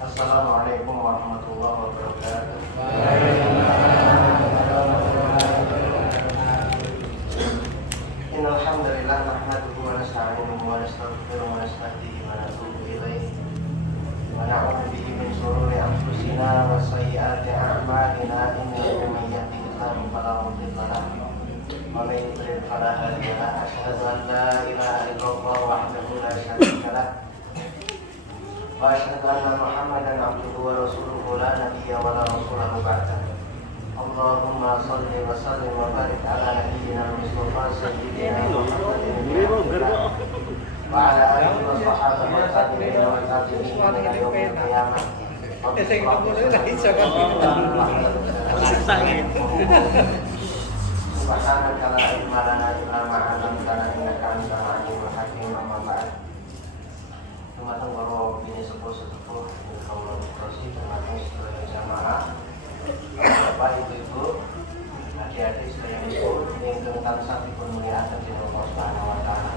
Assalamualaikum warahmatullahi wabarakatuh. Innal hamdalillah nahmaduhu wa nasta'inuhu wa nastaghfiruhu wa nastahdihi wa natubu ilaihi wa na'udzu bihi min shururi anfusina wa sayyiati a'malina innahu man yahdihillahu fala mudilla lahu wa man yudlil fala hadiya lahu asyhadu an la ilaha illallah wahdahu la syarika lahu wa asyhadu anna Muhammadan abduhu wa rasuluhu la nabiyya wa la rasulahu ba'da. Allahumma shalli wa sallim wa barik ala nabiyyina Mustafa sayyidina Muhammadin wa ala alihi wa sahbihi wa tabi'in wa tabi'in ila yaumil qiyamah. Subhanaka la ilma lana illa ma 'allamtana innaka antal alimul hakim. Amma ba'd. Dumateng para bini sepuh-sepuh kaula mikrosi dumateng sedaya jamaah, Bapak Ibu-ibu, adik-adik sedaya ibu ingkang tansah dipunmulyakaken dening Allah Subhanahu wa taala.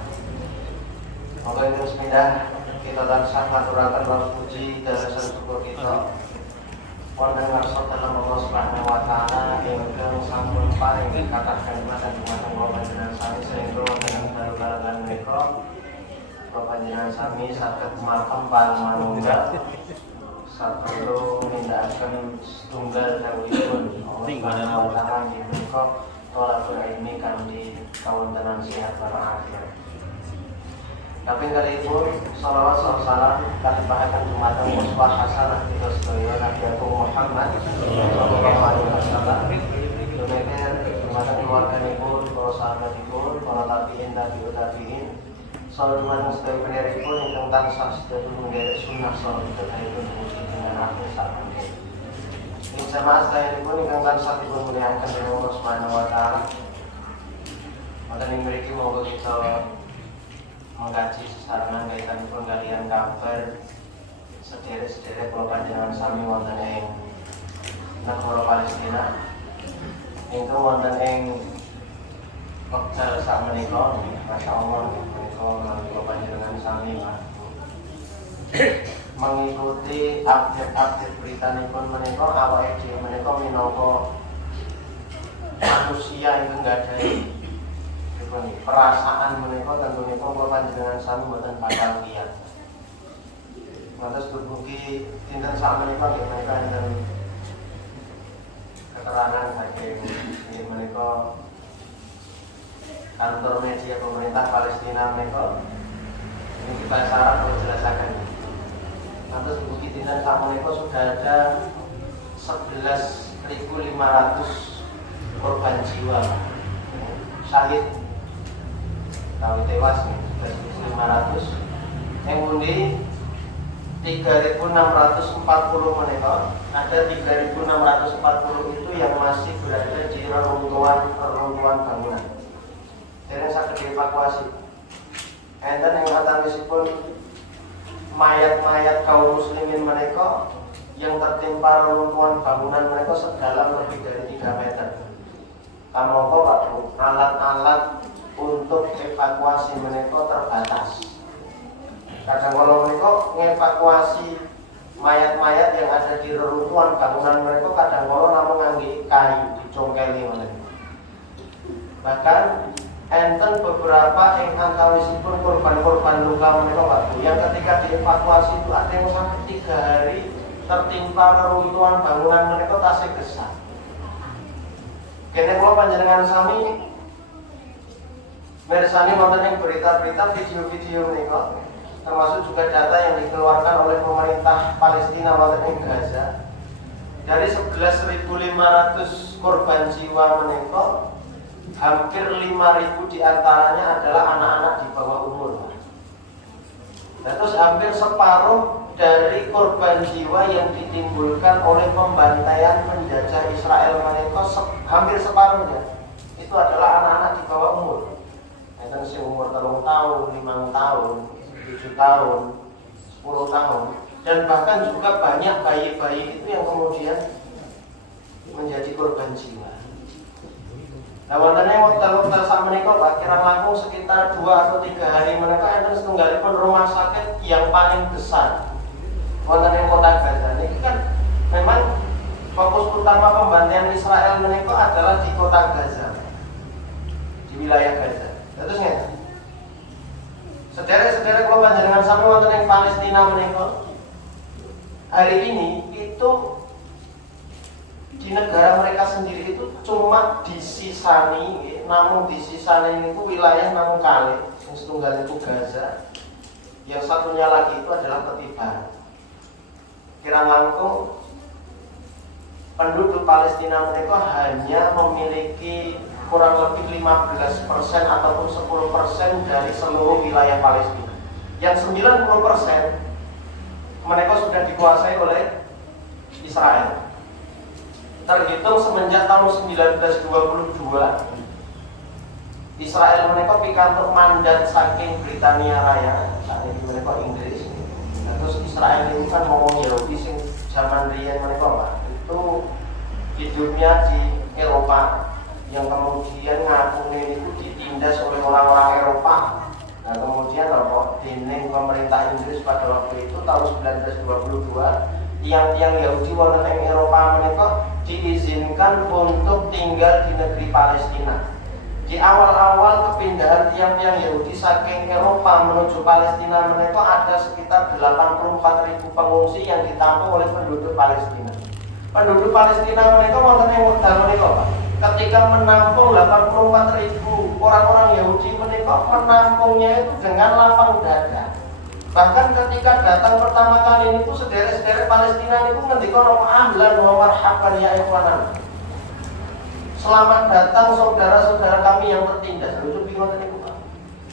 Monggo ingkang sepindah kita tansah ngaturaken rasa puji dalasan syukur kita wonten ngarsa dalem Allah Subhanahu wa taala ingkang sampun paring kathah kalimatan dumateng kula panjenengan sami sehingga wonten dalu-dalan menika panjenengan sami saged matem panmanunggal saperlu nindakaken setunggal dawuhipun Allah Subhanahu wa taala inggih punika thalabul ilmi kanthi kawontenan sehat lan afiat. Tapi kalipun shalawat salam katibahaken dumateng uswah hasanah kita sedaya Nabi Agung Muhammad sallallahu alaihi wasallam. Dumateng dumateng keluarganipun, para sahabatipun, para tabi'in tabi'in salam dumateng sedaya pendheripun ingkang tansah sedalu nggih sunah salat kedhaipun mugi dengan akhir sakmenika. Ing jamaah sedheripun ingkang tansah dipunmulyakaken dening Allah Subhanahu wa taala. Wonten ing mriki monggo kita mengkaji sesarengan kaitanipun kalian kabar sederek-sederek kula panjenengan sami wonten ing negara Palestina ingkang wonten ing wekdal sakmenika. Masyaallah kula panjenengan sami mengikuti update beritanipun menika awake dhewe menika minangka manusia ingkang gadhahi perasaan menika tentunya kula panjenengan sami boten bakal kiyat. Lantas dumugi dinten sakmenika nggih menika enten keterangan saking inggih menika kantor media pemerintah Palestina menika ini kita syarat perlu jelasaken. Lantas dumugi dinten sakmenika sudah ada 11.500 korban jiwa syahid tahu tewas 11.500 yang undi 3.640 menika ada 3.640 itu yang masih berada di reruntuhan bangunan dan saged dievakuasi. Enten yang antawisipun mayat-mayat kaum muslimin menika yang tertimpa reruntuhan bangunan mereka sedalam lebih dari 3 meter. Kamangka Pak Bu, alat-alat untuk evakuasi mereka terbatas. Kadang kalau mereka mengevakuasi mayat-mayat yang ada di reruntuhan bangunan mereka kadang kalau namun ngangge kayu dicongkeli mereka. Bahkan enten beberapa yang antawisipun korban-korban luka mereka Pak Bu, yang ketika dievakuasi itu ada yang sampai 3 hari tertimpa reruntuhan bangunan mereka tasih gesah. Kene kula panjenengan sami mirsani wonten ing berita-berita video-video menika termasuk juga data yang dikeluarkan oleh pemerintah Palestina wonten ing Gaza. Dari 11.500 korban jiwa menika hampir 5.000 diantaranya adalah anak-anak di bawah umur. Dan terus hampir separuh dari korban jiwa yang ditimbulkan oleh pembantaian penjajah Israel menika hampir separuhnya itu adalah anak-anak di bawah umur. Enten sing umur 3 tahun, 5 tahun, 7 tahun, 10 tahun, dan bahkan juga banyak bayi-bayi itu yang kemudian menjadi korban jiwa. Nah, wontennya wekdal-wekdal sakmenika Pak kira langkung sekitar 2 atau 3 hari mereka enten setunggalipun rumah sakit yang paling besar wonten ing kota Gaza utama pembantaian Israel menika adalah di kota Gaza, di wilayah Gaza. Terus ngeten. Sederek-sederek kula panjenengan sami wonten ing Palestina menika. Hari ini itu di negara mereka sendiri itu cuma disisani, namun disisani itu wilayah namun kali, yang setunggal itu Gaza, yang satunya lagi itu adalah tepi barat. Kira langkung penduduk Palestina mereka hanya memiliki kurang lebih 15% ataupun 10% dari seluruh wilayah Palestina. Yang 90% mereka sudah dikuasai oleh Israel. Terhitung semenjak tahun 1922, Israel mereka pikantuk mandat saking Britania Raya, saat ini mereka Inggris. Nah, terus Israel ini kan ngomong Yahudi sing zaman riyen mereka Pak, itu hidupnya di Eropa, yang kemudian ngakune itu ditindas oleh orang-orang Eropa. Nah kemudian apa? Dening pemerintah Inggris pada waktu itu tahun 1922, tiang-tiang Yahudi wonten ing Eropa menika diizinkan untuk tinggal di negeri Palestina. Di awal-awal kepindahan tiang-tiang Yahudi saking Eropa menuju Palestina menika ada sekitar 84.000 pengungsi yang ditampung oleh penduduk Palestina. Penduduk Palestina mereka wonten ing wekdal menika Pak, ketika menampung 84.000 orang-orang Yahudi mereka menampungnya itu dengan lapang dada. Bahkan ketika datang pertama kali itu sederek-sederek Palestina itu ngendika ahlan wa marhaban ya ikhwanan. Selamat datang saudara-saudara kami yang tertindas. Lucu bingung itu Pak.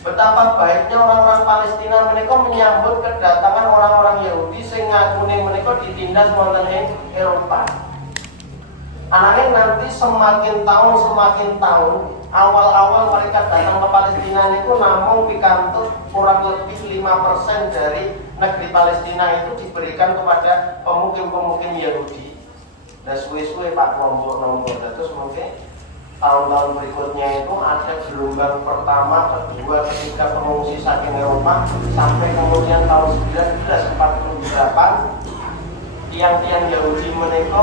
Betapa baiknya orang-orang Palestina mereka menyambut kedatangan orang-orang Yahudi sing ngakune mereka ditindas wonten ing Eropa. Anaknya nanti semakin tahun awal-awal mereka datang ke Palestina itu namun pikantuk kurang lebih 5% dari negeri Palestina itu diberikan kepada pemukim-pemukim Yahudi. Dan suwe-suwe Pak nombor terus mungkin tahun-tahun berikutnya itu ada gelombang pertama, kedua, ketiga pengungsi saking Eropa sampai kemudian tahun 1948 tiang-tiang Yahudi mereka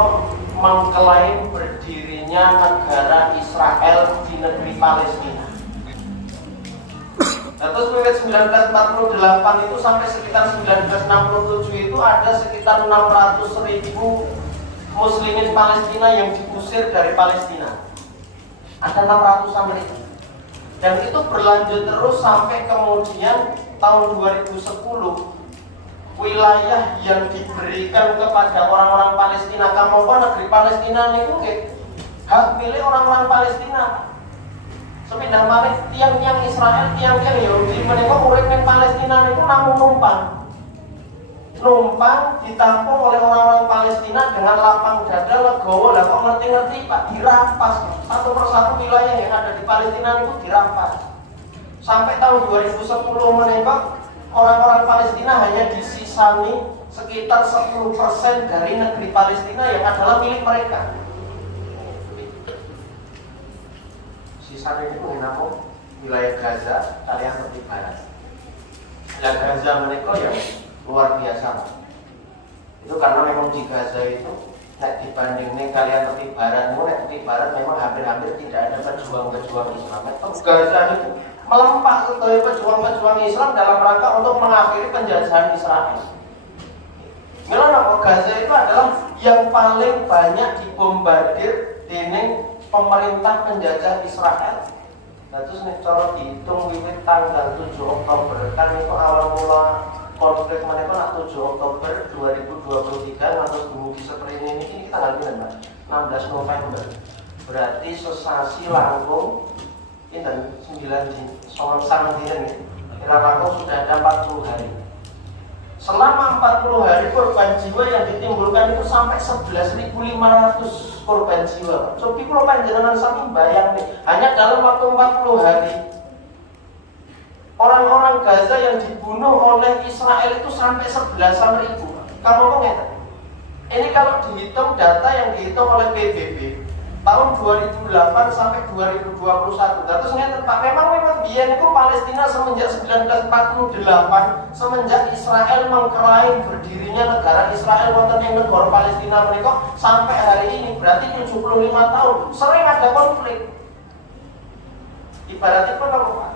mengklaim berdirinya negara Israel di negeri Palestina. Nah, terus mulai 1948 itu sampai sekitar 1967 itu ada sekitar 600.000 muslimin Palestina yang diusir dari Palestina. Ada 600-an ribu. Dan itu berlanjut terus sampai kemudian tahun 2010 wilayah yang diberikan kepada orang-orang Palestina, kamu negeri Palestina niku hak milik orang-orang Palestina. Sepindah malih tiang-tiang Israel, tiang-tiang Yahudi mereka urip ning Palestina niku namung numpang ditampung oleh orang-orang Palestina dengan lapang dada legowo. Lah kok ngerti-ngerti Pak dirampas satu persatu wilayah yang ada di Palestina itu dirampas. Sampai tahun 2010 mereka orang-orang Palestina hanya disisani sekitar 10% dari negeri Palestina yang adalah milik mereka. Sisanya itu namun wilayah Gaza kalian tepi barat. Wilayah Gaza mereka yang luar biasa. Itu karena memang di Gaza itu nek dibandingin kalian tepi barat, nek tepi barat memang hampir-hampir tidak ada pejuang-pejuang Islam. Gaza itu melempak sebagai pejuang-pejuang Islam dalam rangka untuk mengakhiri penjajahan Israel. Milano Gaza itu adalah yang paling banyak dibombardir dening pemerintah penjajah Israel. Nah, terus nek cara dihitung wiwit tanggal 7 Oktober kan itu awal mula konflik mereka 7 Oktober 2023 ngantos dumugi seperti ini tanggal berapa? 16 November. Berarti sesasi langkung dan 9 sang dina nih. Kira-kira sudah ada 40 hari. Selama 40 hari korban jiwa yang ditimbulkan itu sampai 11.500 korban jiwa. Coba kalau panjenengan sami bayang nih, hanya dalam waktu 40 hari orang-orang Gaza yang dibunuh oleh Israel itu sampai 11.000. Kamu kok ngerti? Ini kalau dihitung data yang dihitung oleh PBB tahun 2008 sampai 2021. Terus ngerti Pak, memang biyen itu Palestina semenjak 1948 semenjak Israel mengklaim berdirinya berdirinya negara Israel wonten ing negara Palestina menika sampai hari ini berarti 75 tahun sering ada konflik. Ibaratipun apa Pak?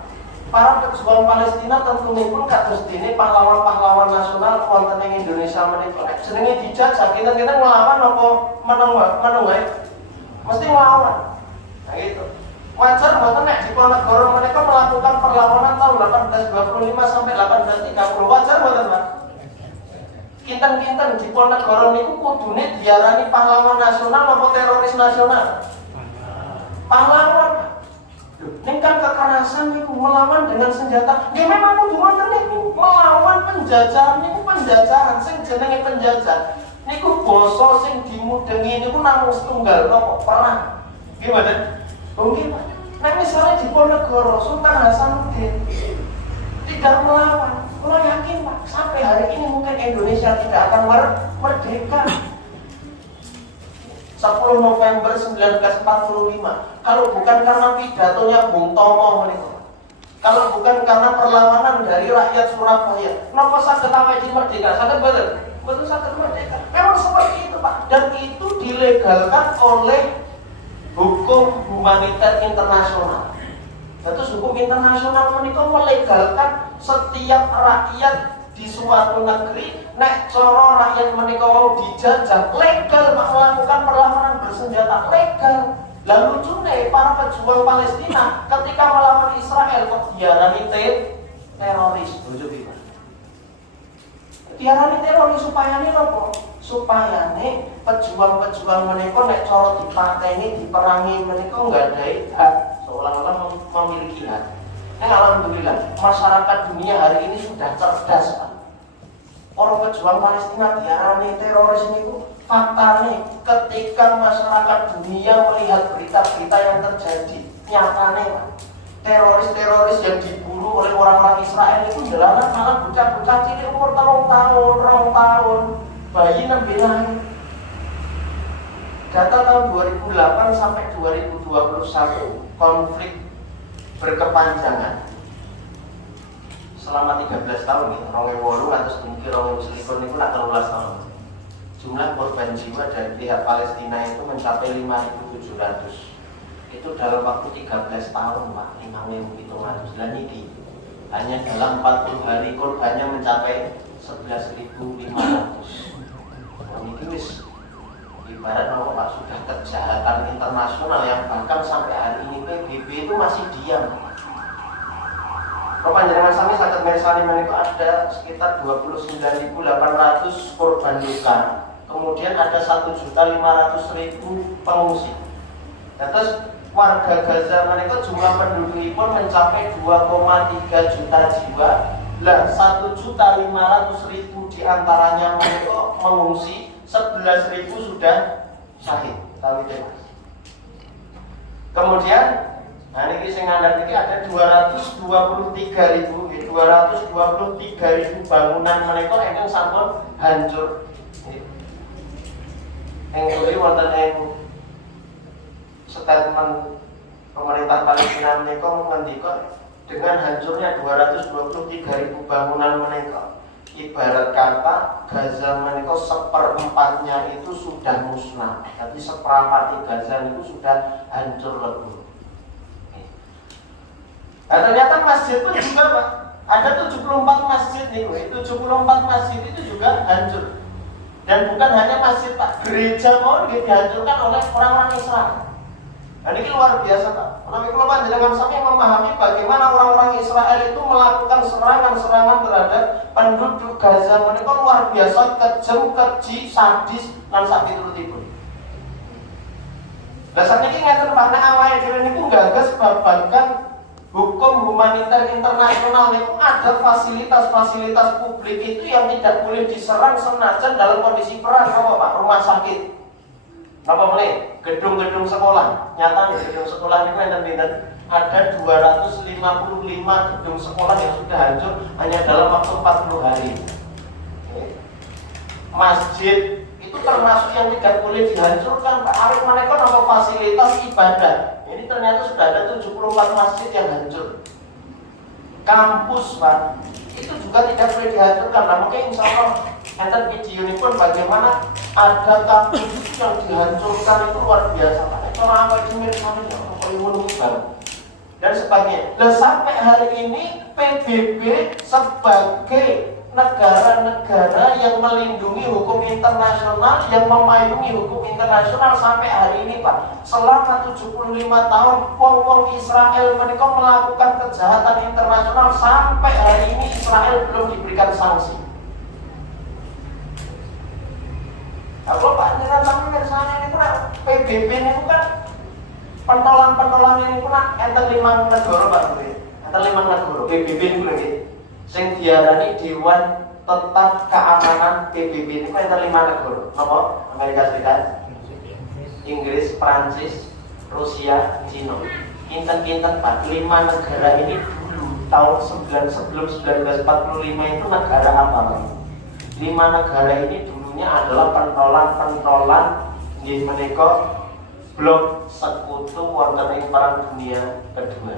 Para pejuang Palestina tentunya pun kados dene pahlawan-pahlawan nasional wonten ing Indonesia menika. Jenenge dijajah, kita ngelawan apa meneng wae? Mesti ngelawan. Nah gitu. Wajar mboten nek Diponegoro mereka melakukan perlawanan tahun 1825 sampai 1830. Wajar mboten, Pak? Kinten-kinten Diponegoro niku kudune diarani pahlawan nasional apa teroris nasional? Pahlawan. Ning kan kekerasan niku melawan dengan senjata. Nggih memang kudu ngoten niku. Melawan penjajahan niku penjajahan sing jenenge penjajah. Niku basa sing dimudengi niku namung setunggal napa perang. Nggih mboten? Nggih, Pak. Nek misalnya Diponegoro Sultan Hasanuddin tidak melawan, kula yakin Pak, sampai hari ini mungkin Indonesia tidak akan merdeka. 10 November 1945, kalau bukan karena pidatonya Bung Tomo menika, kalau bukan karena perlawanan dari rakyat Surabaya, napa saged awake merdeka? Saged mboten? Mboten saged merdeka. Memang seperti itu, Pak. Dan itu dilegalkan oleh hukum humaniter internasional. Terus hukum internasional menika melegalkan setiap rakyat di suatu negeri nek cara rakyat menika wau dijajah legal melakukan perlawanan bersenjata legal. Lalu lucune para pejuang Palestina ketika melawan Israel kok diarani teroris. Bojo piye? Diarani teroris supaya napa? Supaya pejuang-pejuang menika nek cara dipateni diperangi menika nggadahi hak seolah-olah memiliki hak. Alhamdulillah masyarakat dunia hari ini sudah cerdas, Pak. Orang pejuang Palestina diarani teroris niku faktanya ketika masyarakat dunia melihat berita-berita yang terjadi nyatane, Pak. Teroris-teroris yang dibunuh oleh orang-orang Israel itu jalanan malah bocah-bocah cilik umur 3 tahun, 2 tahun, bayi nembe lahir. Data tahun 2008 sampai 2021 konflik berkepanjangan selama 13 tahun nih, 2008 atau mungkin 2021 itu 13 tahun. Jumlah korban jiwa dari pihak Palestina itu mencapai 5.700. Itu dalam waktu 13 tahun, Pak. 5.700. Dan ini hanya dalam 40 hari korbannya mencapai 11.500. Ini wis ibarat apa Pak, sudah kejahatan internasional yang bahkan sampai hari ini PBB itu masih diam. Kalau panjenengan sami saged mirsani menika ada sekitar 29.800 korban luka. Kemudian ada 1.500.000 pengungsi. Terus warga Gaza menika jumlah pendudukipun mencapai 2,3 juta jiwa. Lah 1.500.000 diantaranya menika mengungsi, 11.000 sudah syahid. Tahu itu, Mas. Kemudian, nah ini sing ngandhap iki ada 223.000 bangunan mereka yang sampun hancur. Yang kedua wonten ing statement pemerintah Palestina mereka mengendika dengan hancurnya 223.000 bangunan mereka. Ibarat kata Gaza menika 1/4-nya itu sudah musnah. Jadi 1/4 Gaza itu sudah hancur lebur. Nah, ternyata masjid pun juga, Pak. Ada 74 masjid nih, 74 masjid itu juga hancur. Dan bukan hanya masjid, Pak, gereja mau dihancurkan oleh orang-orang Israel. Dan ini luar biasa, Pak. Kalau panjenengan sampai memahami bagaimana orang-orang Israel itu melakukan serangan-serangan terhadap penduduk Gaza, mereka luar biasa kejam, keji, sadis, dan sakit turutipun. Dasarnya ini ngaten Pak, nek awake dhewe niku gagas babagan hukum humaniter internasional niku ada fasilitas-fasilitas publik itu yang tidak boleh diserang senajan dalam kondisi perang, apa Pak? Rumah sakit. Apa meneh? Gedung-gedung sekolah. Nyata di gedung sekolah ini ada 255 gedung sekolah yang sudah hancur hanya dalam waktu 40 hari. Masjid itu termasuk yang tidak boleh dihancurkan. Pak Arif mereka nama fasilitas ibadah. Ini ternyata sudah ada 74 masjid yang hancur. Kampus, Pak, itu juga tidak boleh dihancurkan. Nah, mungkin insya Allah Enten video ini pun bagaimana ada kampung yang dihancurkan itu luar biasa. Itu apa itu misalnya dan sebagainya. Dan sampai hari ini PBB sebagai negara-negara yang melindungi hukum internasional, yang memayungi hukum internasional sampai hari ini, Pak. Selama 75 tahun wong-wong Israel mereka melakukan kejahatan internasional, sampai hari ini Israel belum diberikan sanksi. Kalau Pak Jenderal sampai misalnya ini kan PBB ini kan pentolan-pentolan ini pun enten 5 negara Pak Budi. Enten 5 negara PBB ini lagi. Sing diarani Dewan Tetap Keamanan PBB ini kan enten 5 negara. Apa? Amerika Serikat, Inggris, Prancis, Rusia, Cina. Kinten-kinten Pak, 5 negara ini dulu tahun sebelum 1945 itu negara apa Pak? 5 negara ini dulunya adalah pentolan-pentolan di menika blok sekutu wonten ing Perang Dunia Kedua.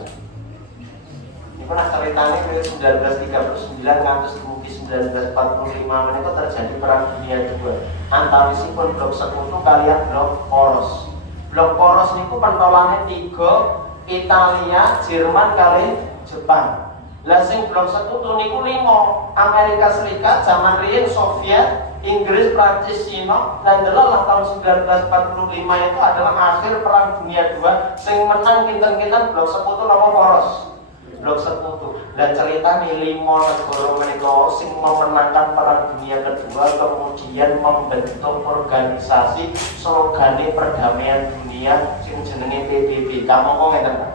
Ini pernah ceritanya dari 1939 ngantos dumugi 1945 menika terjadi Perang Dunia Kedua. Antawisipun blok sekutu kalian blok poros. Blok poros niku pentolannya 3, Italia, Jerman kali Jepang. Lah sing blok sekutu niku 5, Amerika Serikat, zaman riyen Soviet, Inggris, Prancis, Cina. Dan adalah tahun 1945 itu adalah akhir Perang Dunia II. Sing menang kinten-kinten blok sekutu napa poros? Blok sekutu. Dan cerita nih 5 negara menika sing memenangkan Perang Dunia Kedua kemudian membentuk organisasi slogane perdamaian dunia sing jenenge PBB. Kamu kok ngeten Pak?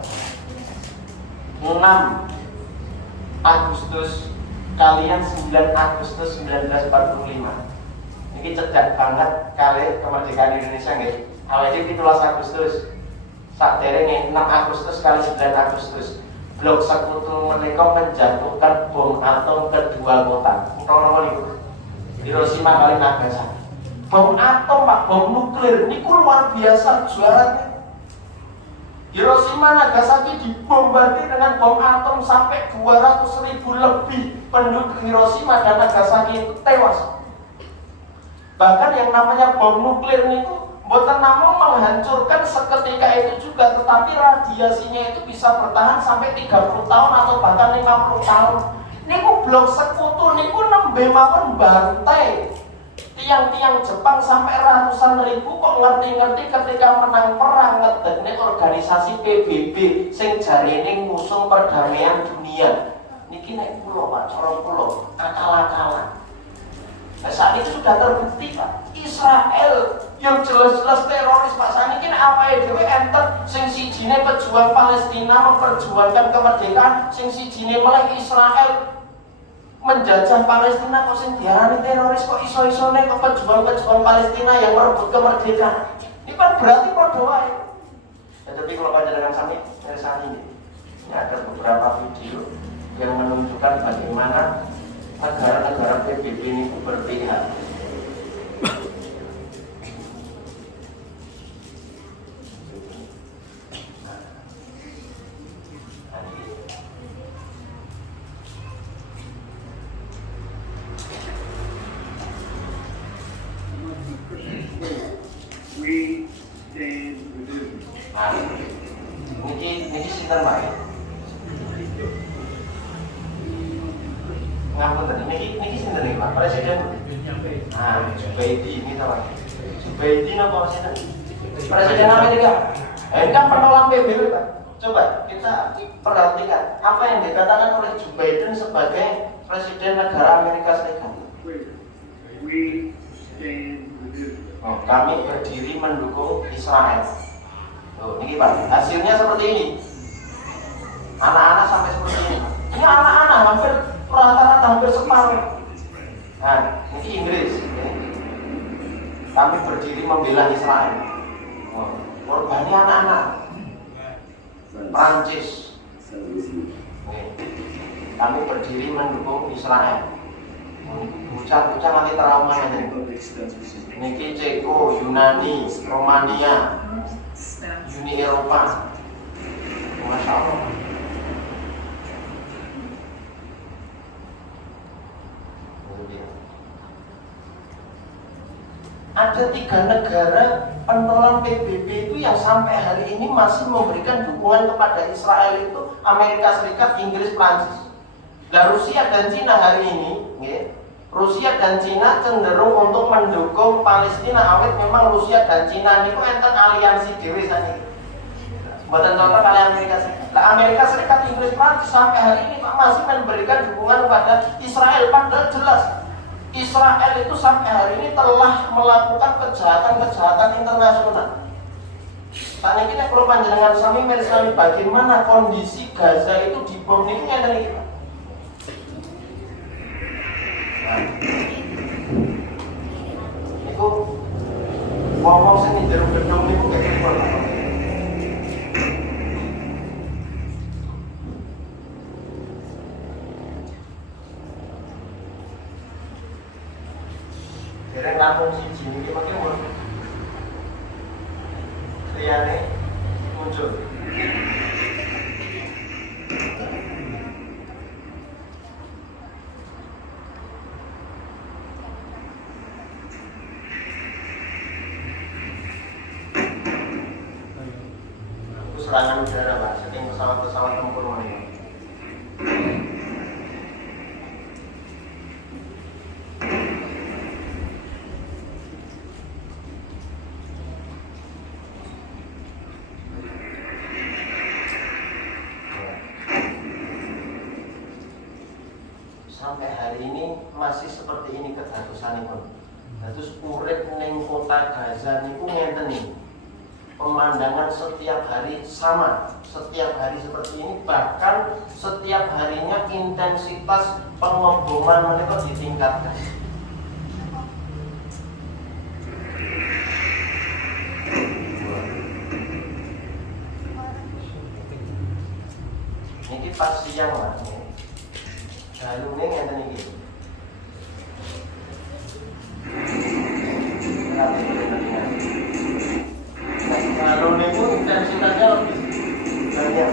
6 Agustus kalian 9 Agustus 1945. Ini cedak banget kali kemerdekaan Indonesia nggih. Awalnya 17 Agustus. Sakderenge 6 Agustus kali 9 Agustus. Blok sekutu menika menjatuhkan bom atom kedua kota. Utawa niku. Hiroshima kali Nagasaki. Bom atom Pak, bom nuklir niku luar biasa juaranya. Hiroshima Nagasaki dibombardir dengan bom atom sampai 200.000 lebih penduduk Hiroshima dan Nagasaki itu tewas. Bahkan yang namanya bom nuklir itu mboten namung menghancurkan seketika itu juga, tetapi radiasinya itu bisa bertahan sampai 30 tahun atau bahkan 50 tahun. Niku blok sekutu niku nembe mawon bantai tiang-tiang Jepang sampai ratusan ribu. Kok ngerti-ngerti ketika menang perang ngedekne organisasi PBB sing jarine ngusung perdamaian dunia. Niki nek kula Pak, cara kula akal-akalan. Nah, saat itu sudah terbukti Pak, Israel yang jelas-jelas teroris Pak. Saniki apa ya dhewe enten sing sijine pejuang Palestina memperjuangkan kemerdekaan, sing sijine malah Israel menjajah Palestina. Kok sing diarani teroris, kok iso-isone kok pejuang-pejuang Palestina yang merebut kemerdekaan. Ini kan berarti padha wae. Ya, tapi kalau panjenengan sami mirsani ini ada beberapa video yang menunjukkan bagaimana negara-negara PBB ini berpihak. Ini sinten Pak? Ngapunten, niki sinten iki Pak? Presiden. Zubaidi ini Pak. Zubaidi napa sinten? Presiden Amerika. Ini kan pentolan PBB Pak. Coba kita perhatikan apa yang dikatakan oleh Joe Biden sebagai presiden negara Amerika Serikat. Kami berdiri mendukung Israel. Ini Pak, hasilnya seperti ini. Anak-anak sampai seperti ini. Ini anak-anak hampir rata-rata hampir separuh. Nah, ini Inggris. Kami berdiri membela Israel. Korbannya anak-anak. Prancis. Kami berdiri mendukung Israel. Bocah-bocah nanti trauma ini. Niki Ceko, Yunani, Romania, Uni Eropa. Masya Allah. ada 3 negara pentolan PBB itu yang sampai hari ini masih memberikan dukungan kepada Israel, itu Amerika Serikat, Inggris, Prancis. Nah, Rusia dan Cina hari ini, Rusia dan Cina cenderung untuk mendukung Palestina, awet memang Rusia dan Cina ini kok enten aliansi dewe saniki. Buatan contoh kalian Amerika Serikat. Nah, Amerika Serikat, Inggris, Prancis sampai hari ini Pak masih memberikan dukungan kepada Israel, padahal jelas Israel itu sampai hari ini telah melakukan kejahatan-kejahatan internasional. Saat ini kalau panjenengan sami mirsani bagaimana kondisi Gaza itu dibom ini ngeten iki Pak. Niku wong-wong sing ning jero gedung niku kayak gitu. Dereng lampung siji niki pakai mun liyane muncul. Itu serangan udara Pak, saking pesawat-pesawat tempur menika. Sampai hari ini masih seperti ini kedatusanipun. Terus urip ning kota Gaza niku ngenten nih. Pemandangan setiap hari sama, setiap hari seperti ini, bahkan setiap harinya intensitas pengeboman mereka ditingkatkan. Ini pas siang Mas. Jalune ngeten iki. Kalau niku intensitasnya lebih banyak.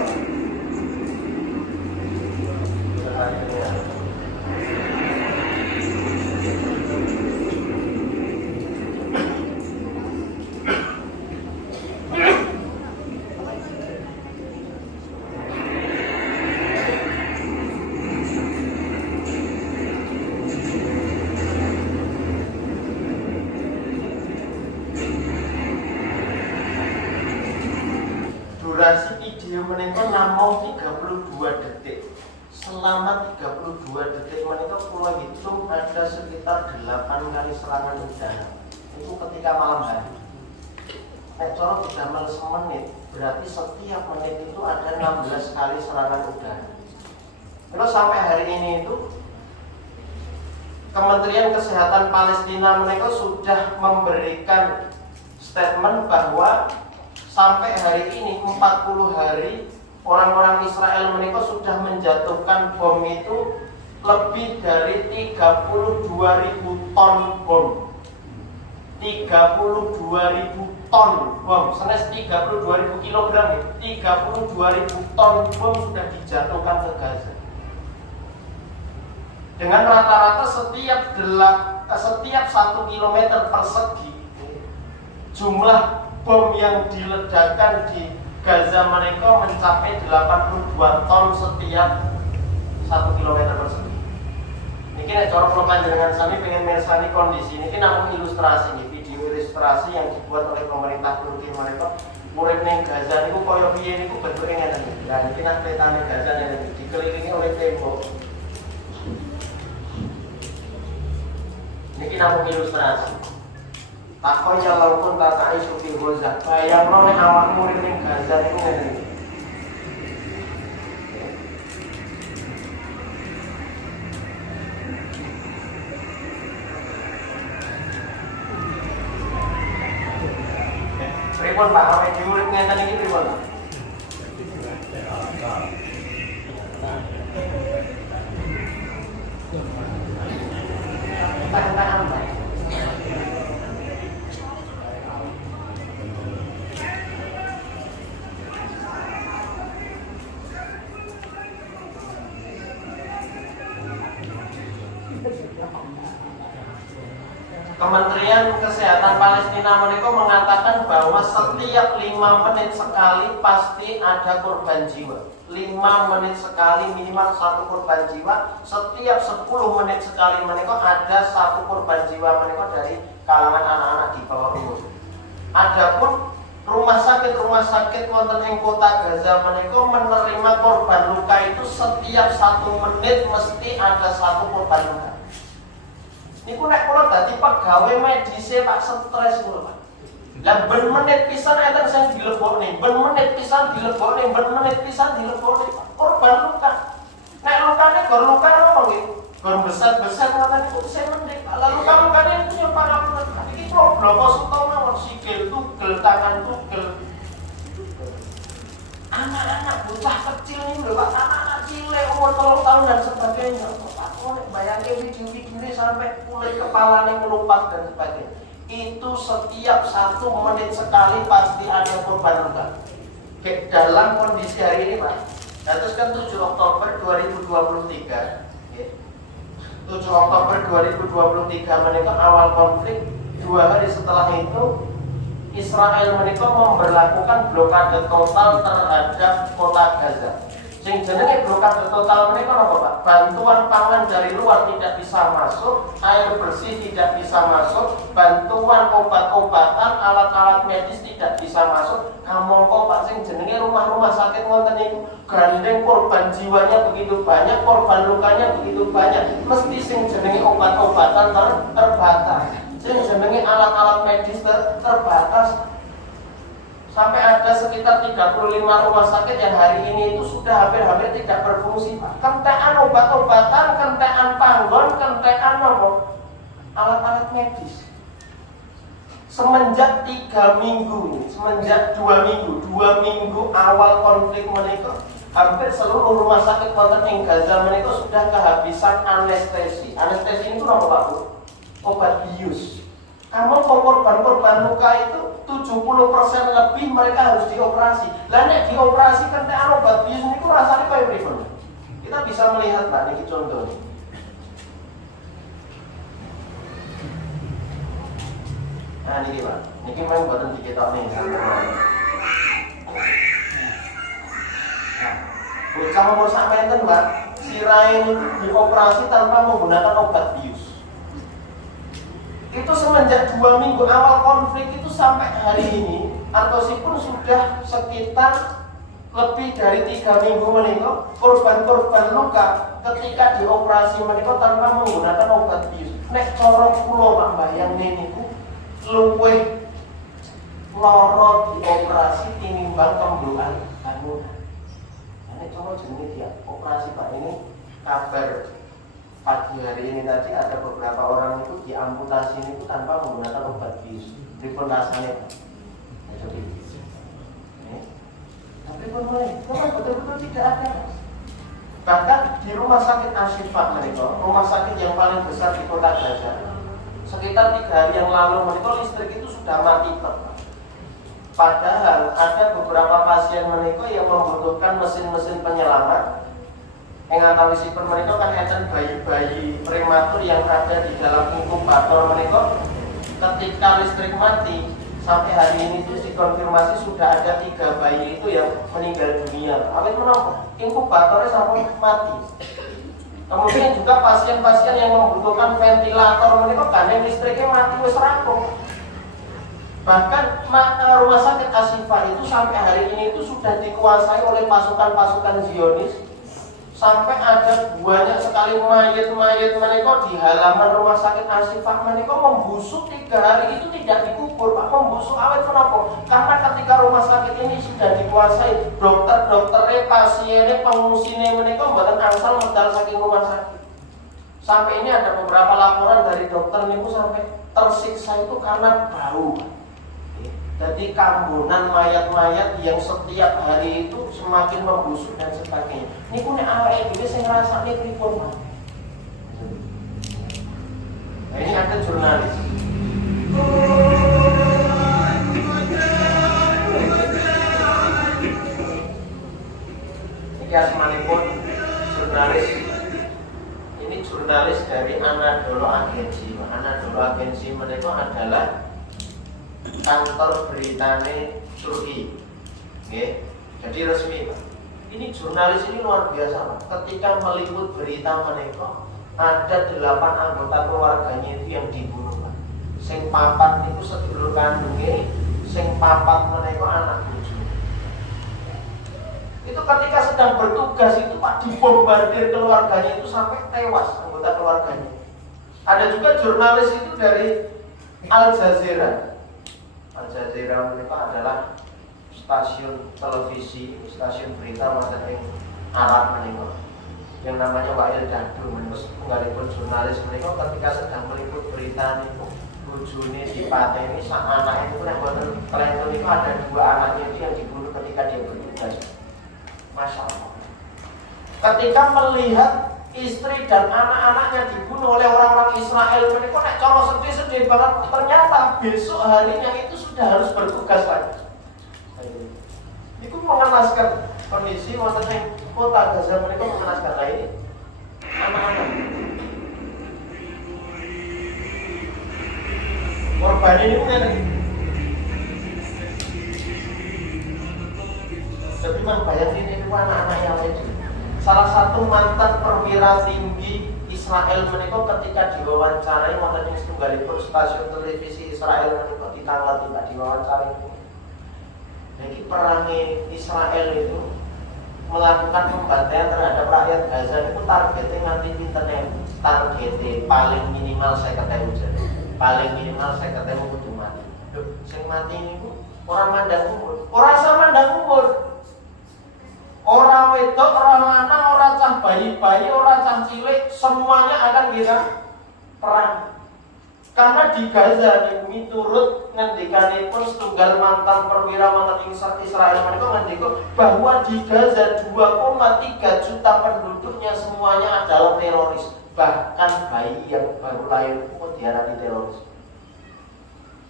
Durasi video menika namung 32 detik. Selama 32 detik menika kula hitung ada sekitar 8 kali serangan udara. Itu ketika malam hari. Nek cara didamel semenit, berarti setiap menit itu ada 16 kali serangan udara. Terus sampai hari ini itu Kementerian Kesehatan Palestina mereka sudah memberikan statement bahwa sampai hari ini 40 hari orang-orang Israel mereka sudah menjatuhkan bom itu lebih dari 32.000 ton bom. 32.000 ton bom, senes 32.000 kilogram, 32.000 ton bom sudah dijatuhkan ke Gaza. Dengan rata-rata setiap 1 kilometer persegi jumlah bom yang diledakkan di Gaza mereka mencapai 82 ton setiap 1 kilometer persegi. Ini nek cara kula panjenengan sami pengen mirsani kondisi ini namung ilustrasi nih, video ilustrasi yang dibuat oleh pemerintah Turki mereka. Urip ning Gaza niku kaya piye niku bentuke ngeten. Lah iki nak petane Gaza yang dikelilingi oleh tembok. Niki namung ilustrasi. Takonya laupun tatai sufi Gaza. Bayangno nek awakmu urip ning Gaza niku ngene. Pripun Pak awake dhewe urip ngeten iki pripun? Tahan-tahan Pak. Kementerian Kesehatan Palestina mereka mengatakan bahwa setiap 5 menit sekali pasti ada korban jiwa. 5 menit sekali minimal 1 korban jiwa. Setiap 10 menit sekali mereka ada 1 korban jiwa mereka dari kalangan anak-anak di bawah umur. Adapun rumah sakit wonten ing kota Gaza mereka menerima korban luka itu setiap 1 menit mesti ada 1 korban luka. Niku nek kula dadi pegawai medis tak stres ngono, Pak. Lah ben menit pisan enten sing dilebokne, ben menit pisan dilebokne, ben menit pisan dilebokne. Korban luka. Nek lukane gor luka apa nggih? Gor besar-besar ngoten niku sing mending. Lah luka-lukane niku yo pangapunten. Iki problem sutama sikil tugel, tangan tugel. Anak-anak bocah kecil ini lho, Pak. Anak-anak cilik umur 3 tahun dan sebagainya. Bayangin video-video ini sampai kulit kepalanya melupas dan sebagainya. Itu setiap 1 menit sekali pasti ada korban luka. Dalam kondisi hari ini, Pak. Terus kan 7 Oktober 2023 7 Oktober 2023 mereka awal konflik. 2 hari setelah itu Israel mereka memberlakukan blokade total terhadap kota Gaza. Sing jenenge blokade total mereka apa, Pak? Bantuan pangan dari luar tidak bisa masuk, air bersih tidak bisa masuk, bantuan obat-obatan, alat-alat medis tidak bisa masuk. Kamangka Pak sing jenenge rumah-rumah sakit wonten niku gandeng korban jiwanya begitu banyak, korban lukanya begitu banyak. Mesti sing jenenge obat-obatan terbatas. Sing jenenge alat-alat medis terbatas. Sampai ada sekitar 35 rumah sakit yang hari ini itu sudah hampir-hampir tidak berfungsi, Pak. Kentekan obat-obatan, kentekan panggon, kentekan alat-alat medis. Semenjak 3 minggu, semenjak 2 minggu awal konflik mereka, hampir seluruh rumah sakit wonten ing Gaza mereka sudah kehabisan anestesi. Anestesi itu apa, Pak? Obat bius. Kamu korban-korban luka itu 70% lebih mereka harus dioperasi. Lah nek dioperasi kentekan obat bius niku rasane kaya pripun? Kita bisa melihat, Pak, niki contoh. Nah niki, Pak. Niki memang boten diketokne. Bocah umur sak menten, Pak, sirahe dioperasi tanpa menggunakan obat bius. Itu semenjak 2 minggu awal konflik itu sampai hari ini antosipun sudah sekitar lebih dari 3 minggu menika korban-korban luka ketika dioperasi menika tanpa menggunakan obat bius. Nek cara kula Pak mbayangke niku luwih lara dioperasi tinimbang kemblukan bangunan. Nek cara jenenge dia operasi Pak ini kabar pagi hari ini tadi ada beberapa orang itu diamputasi itu tanpa menggunakan obat bius. Pripun rasanya, Pak? Tapi pun mulai, memang betul-betul tidak ada. Bahkan di rumah sakit Ashifa mereka, rumah sakit yang paling besar di kota Gaza, sekitar 3 hari yang lalu mereka listrik itu sudah mati total. Padahal ada beberapa pasien mereka yang membutuhkan mesin-mesin penyelamat. Antawisipun mereka kan enten bayi-bayi prematur yang ada di dalam inkubator mereka. Ketika listrik mati, sampai hari ini itu dikonfirmasi sudah ada 3 bayi itu yang meninggal dunia. Awet menapa? Inkubatornya sampai mati. Kemudian juga pasien-pasien yang membutuhkan ventilator mereka gandeng listriknya mati wis rampung. Bahkan rumah sakit Ashifa itu sampai hari ini itu sudah dikuasai oleh pasukan-pasukan Zionis. Sampai ada banyak sekali mayat-mayat mereka di halaman rumah sakit Ashifa mereka membusuk 3 hari itu tidak dikubur, Pak. Membusuk awet kenapa? Karena ketika rumah sakit ini sudah dikuasai dokter-dokternya, pasiennya, pengungsinya mereka mboten angsal medal saking rumah sakit. Sampai ini ada beberapa laporan dari dokter niku sampai tersiksa itu karena bau, Pak. Jadi kambunan mayat-mayat yang setiap hari itu semakin membusuk dan sebagainya. Ini punya awake dhewe sing ngrasakne pripun, Pak? Nah, ini ada jurnalis. Ini asmanipun jurnalis. Ini jurnalis dari Anadolu Agency. Anadolu Agency mereka kantor beritane Turki. Oke. Jadi resmi Pak. Ini jurnalis ini luar biasa Pak. Ketika meliput berita mereka ada 8 anggota keluarganya itu yang dibunuh Pak. Sing papat itu sedulur kandungnya, sing papat mereka anak cucu. Itu ketika sedang bertugas itu Pak dibombardir keluarganya itu sampai tewas anggota keluarganya. Ada juga jurnalis itu dari Al Jazeera. Al Jazeera mereka adalah stasiun televisi, stasiun berita maksudnya Arab mereka. Yang namanya Wa'il Dahdur menurut penggalipun jurnalis mereka ketika sedang meliput berita itu bojone dipateni sak anak itu yang buatan klien itu ada 2 anaknya itu yang dibunuh ketika dia bertugas. Masya Allah. Ketika melihat istri dan anak-anaknya dibunuh oleh orang-orang Israel, mereka nek cara sedih-sedih banget. Ternyata besok harinya itu sudah harus bertugas lagi. Itu mengenaskan kondisi maksudnya kota Gaza mereka mengenaskan lain anak-anak. Korban ini bukan lagi. Tapi memang bayangin itu anak-anak yang itu. Salah satu mantan perwira tinggi Israel mereka ketika diwawancarai wonten ing setunggalipun stasiun televisi Israel mereka di tanggal tidak diwawancarai itu. Jadi perang Israel itu melakukan pembantaian terhadap rakyat Gaza itu targetnya nganti pinten targetnya paling minimal 50.000 jadi paling minimal 50.000 kudu mati. Sing mati niku orang mandang umur, orang sama mandang umur. Orang wedok, orang lanang, orang cah bayi-bayi, orang cah cilik, semuanya akan kita perang. Karena di Gaza ini turut ngendikanipun setunggal mantan perwira wonten ing Israel menika ngendika bahwa di Gaza 2,3 juta penduduknya semuanya adalah teroris. Bahkan bayi yang baru lahir pun diarani teroris.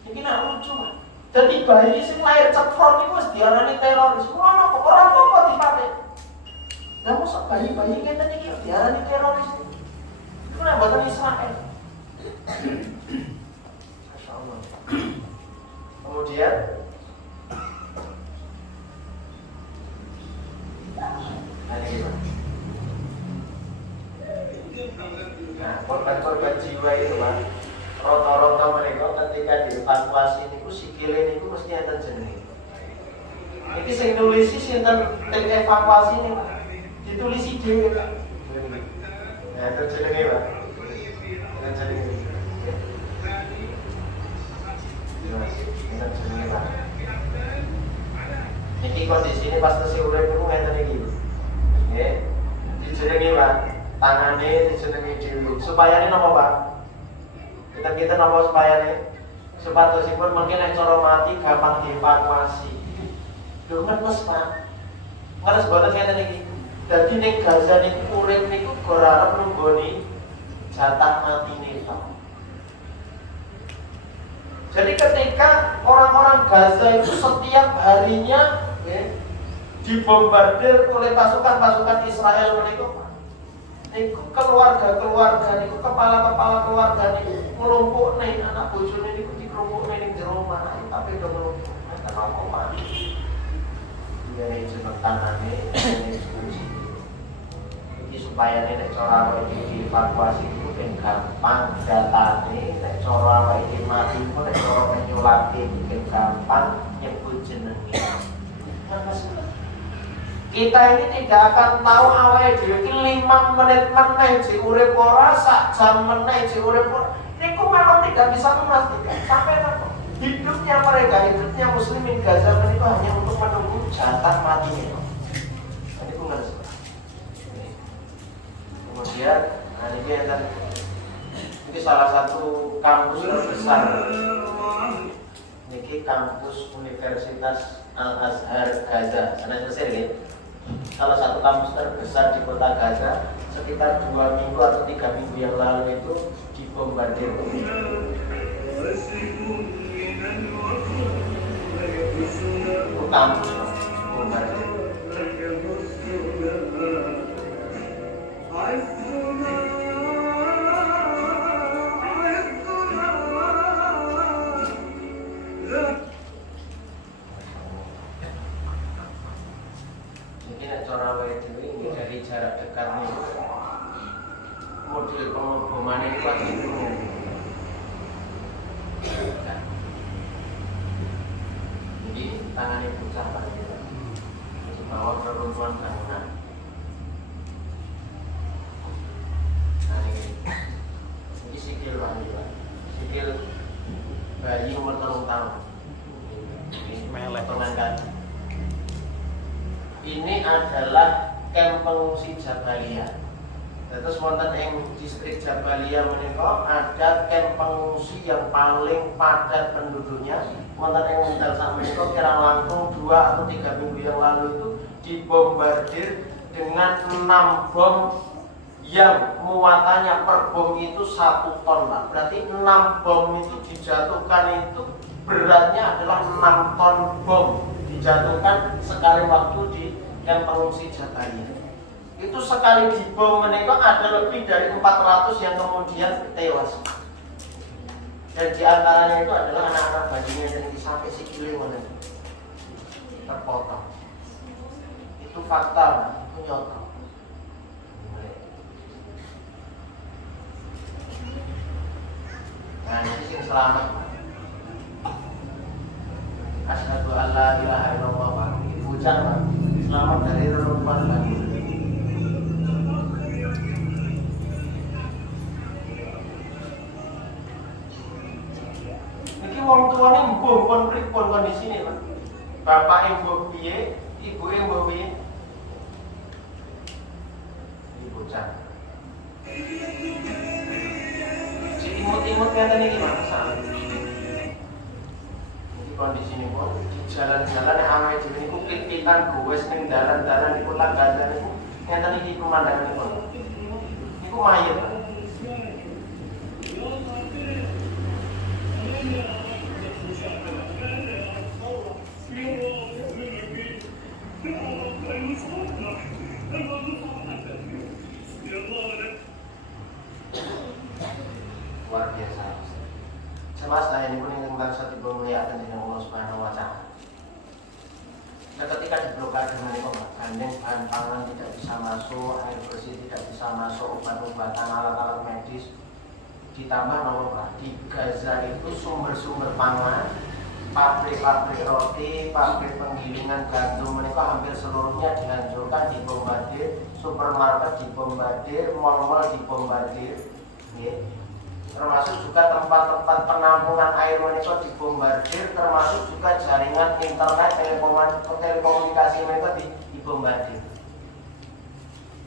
Ini nak lucu Mas. Jadi bayi sing lahir ceprot itu wis diarani teroris. Ora apa-apa dipate. Lah mosok bayi-bayi ngeten iki diarani teroris. Itu nek mboten Israel. Masyaallah. Kemudian nah, korban-korban jiwa itu Pak, rata-rata mereka ketika dievakuasi niku sikile niku mesti enten jenenge. Iki sing nulisi sinten tim evakuasi niku ditulisi dhewe Pak. Nah, itu jenenge Pak. Itu jenenge. Ini kondisinya pas tesih urip niku ngeten iki. Nggih. Dijenengi Pak, tangane dijenengi dhewe. Supayane napa Pak? Kita napa supayane? Supados-ipun mungkin nek cara mati gampang dievakuasi. Lho ngenes Pak. Ngenes boten ngeten iki. Dadi ning Gaza niku urip niku ora arep nunggoni jatah matine Pak. Jadi ketika orang-orang Gaza itu setiap harinya dibombardir oleh pasukan-pasukan Israel mereka, niku keluarga-keluarga niku kepala-kepala keluarga niku nglumpuk nih anak bojone niku dikerumpuk ning jero omah tapi do nglumpuk. Kenapa Pak? Ini jeneng tanane ini kunci. Iki supaya nek cara iki dievakuasi itu ben gampang datane, nek cara iki mati ku nek cara nyulati iki gampang nyebut jenenge. Kita ini tidak akan tahu awake dhewe iki 5 menit meneh jek urip ora, sak jam meneh jek urip ora. Niku memang tidak bisa memastikan sampai apa. Hidupnya mereka, hidupnya muslimin Gaza itu hanya untuk menunggu jatah matinya. Ini pun harus. Kemudian, ini salah satu kampus terbesar. Ini kampus Universitas Al-Azhar Gaza. Sana selesai ya. Salah satu kampus terbesar di kota Gaza. Sekitar 2 minggu atau 3 minggu yang lalu itu dibombardir. Kampus bombardir. cara awake dhewe dari jarak dekatnya model pengeboman itu kan jadi tangannya bocah Pak di bawah keruntuhan bangunan. Nah ini sikil Pak, sikil bayi umur 3 tahun. Ini pengangkat. Ini adalah kamp pengungsi Jabalia. Terus wonten ing distrik Jabalia menika ada kamp pengungsi yang paling padat penduduknya. Wonten ing Tegal sakmenika kira langkung 2 atau 3 minggu yang lalu itu dibombardir dengan 6 bom yang muatannya per bom itu 1 ton Pak. Berarti 6 bom itu dijatuhkan itu beratnya adalah 6 ton bom dijatuhkan sekali waktu di kamp pengungsi Jabalia. Itu sekali dibom menika ada lebih dari 400 yang kemudian tewas. Dan diantaranya itu adalah anak-anak bayinya yang sampai sikile mana terpotong. Itu fakta, itu nyata. Nah, ini sing selamat. Asyhadu an la ilaha illallah wa ucap selamat dari reruntuhan bangunan. Niki wong tuane mbuh pun pripun kondisine, Pak? Bapake mbuh piye, ibuke mbuh piye? Iki bocah. Imut-imut ngeten iki masalah. Iki kondisine pun di jalan-jalan awake dhewe niku pit-pitan gowes ning dalan-dalan niku tanggalan niku ngeten iki pemandanganipun. Niku mayit. Luar biasa. Jelas saya ini pun yang bangsa dimuliakan dengan Allah Subhanahu wa Ta'ala. Nah, ketika diblokade menika gandeng bahan pangan tidak bisa masuk, air bersih tidak bisa masuk, obat-obatan, alat-alat medis, ditambah nomor Pak, di Gaza itu sumber-sumber pangan, pabrik-pabrik roti, pabrik penggilingan gandum mereka hampir seluruhnya dihancurkan, dibombardir, supermarket dibombardir, mal-mal dibombardir, ya. Termasuk juga tempat-tempat penampungan air mereka dibombardir, termasuk juga jaringan internet, telekomunikasi mereka dibombardir.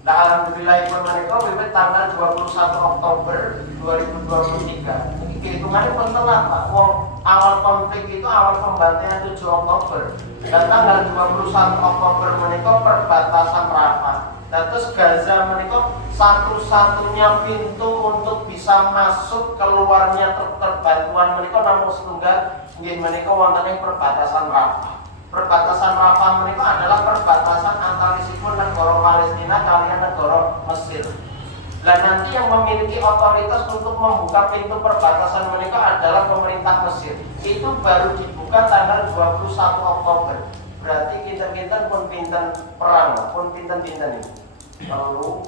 Nah, alhamdulillah ibu mereka wiwit tanggal 21 Oktober 2023. Ini kehitungannya penting Pak. Wong awal konflik itu awal pembantaian 7 Oktober. Dan tanggal 21 Oktober mereka perbatasan Rafah. Dan terus Gaza mereka satu-satunya pintu untuk bisa masuk keluarnya terbantuan mereka namun setunggal mereka wonten perbatasan Rafah. Perbatasan Rafah mereka adalah perbatasan antara negara Palestina kalian negara Mesir. Dan nanti yang memiliki otoritas untuk membuka pintu perbatasan mereka adalah pemerintah Mesir. Itu baru dibuka tanggal 21 Oktober. Berarti kinten-kinten pun pinten perang, pun pinten-pinten ini. Lalu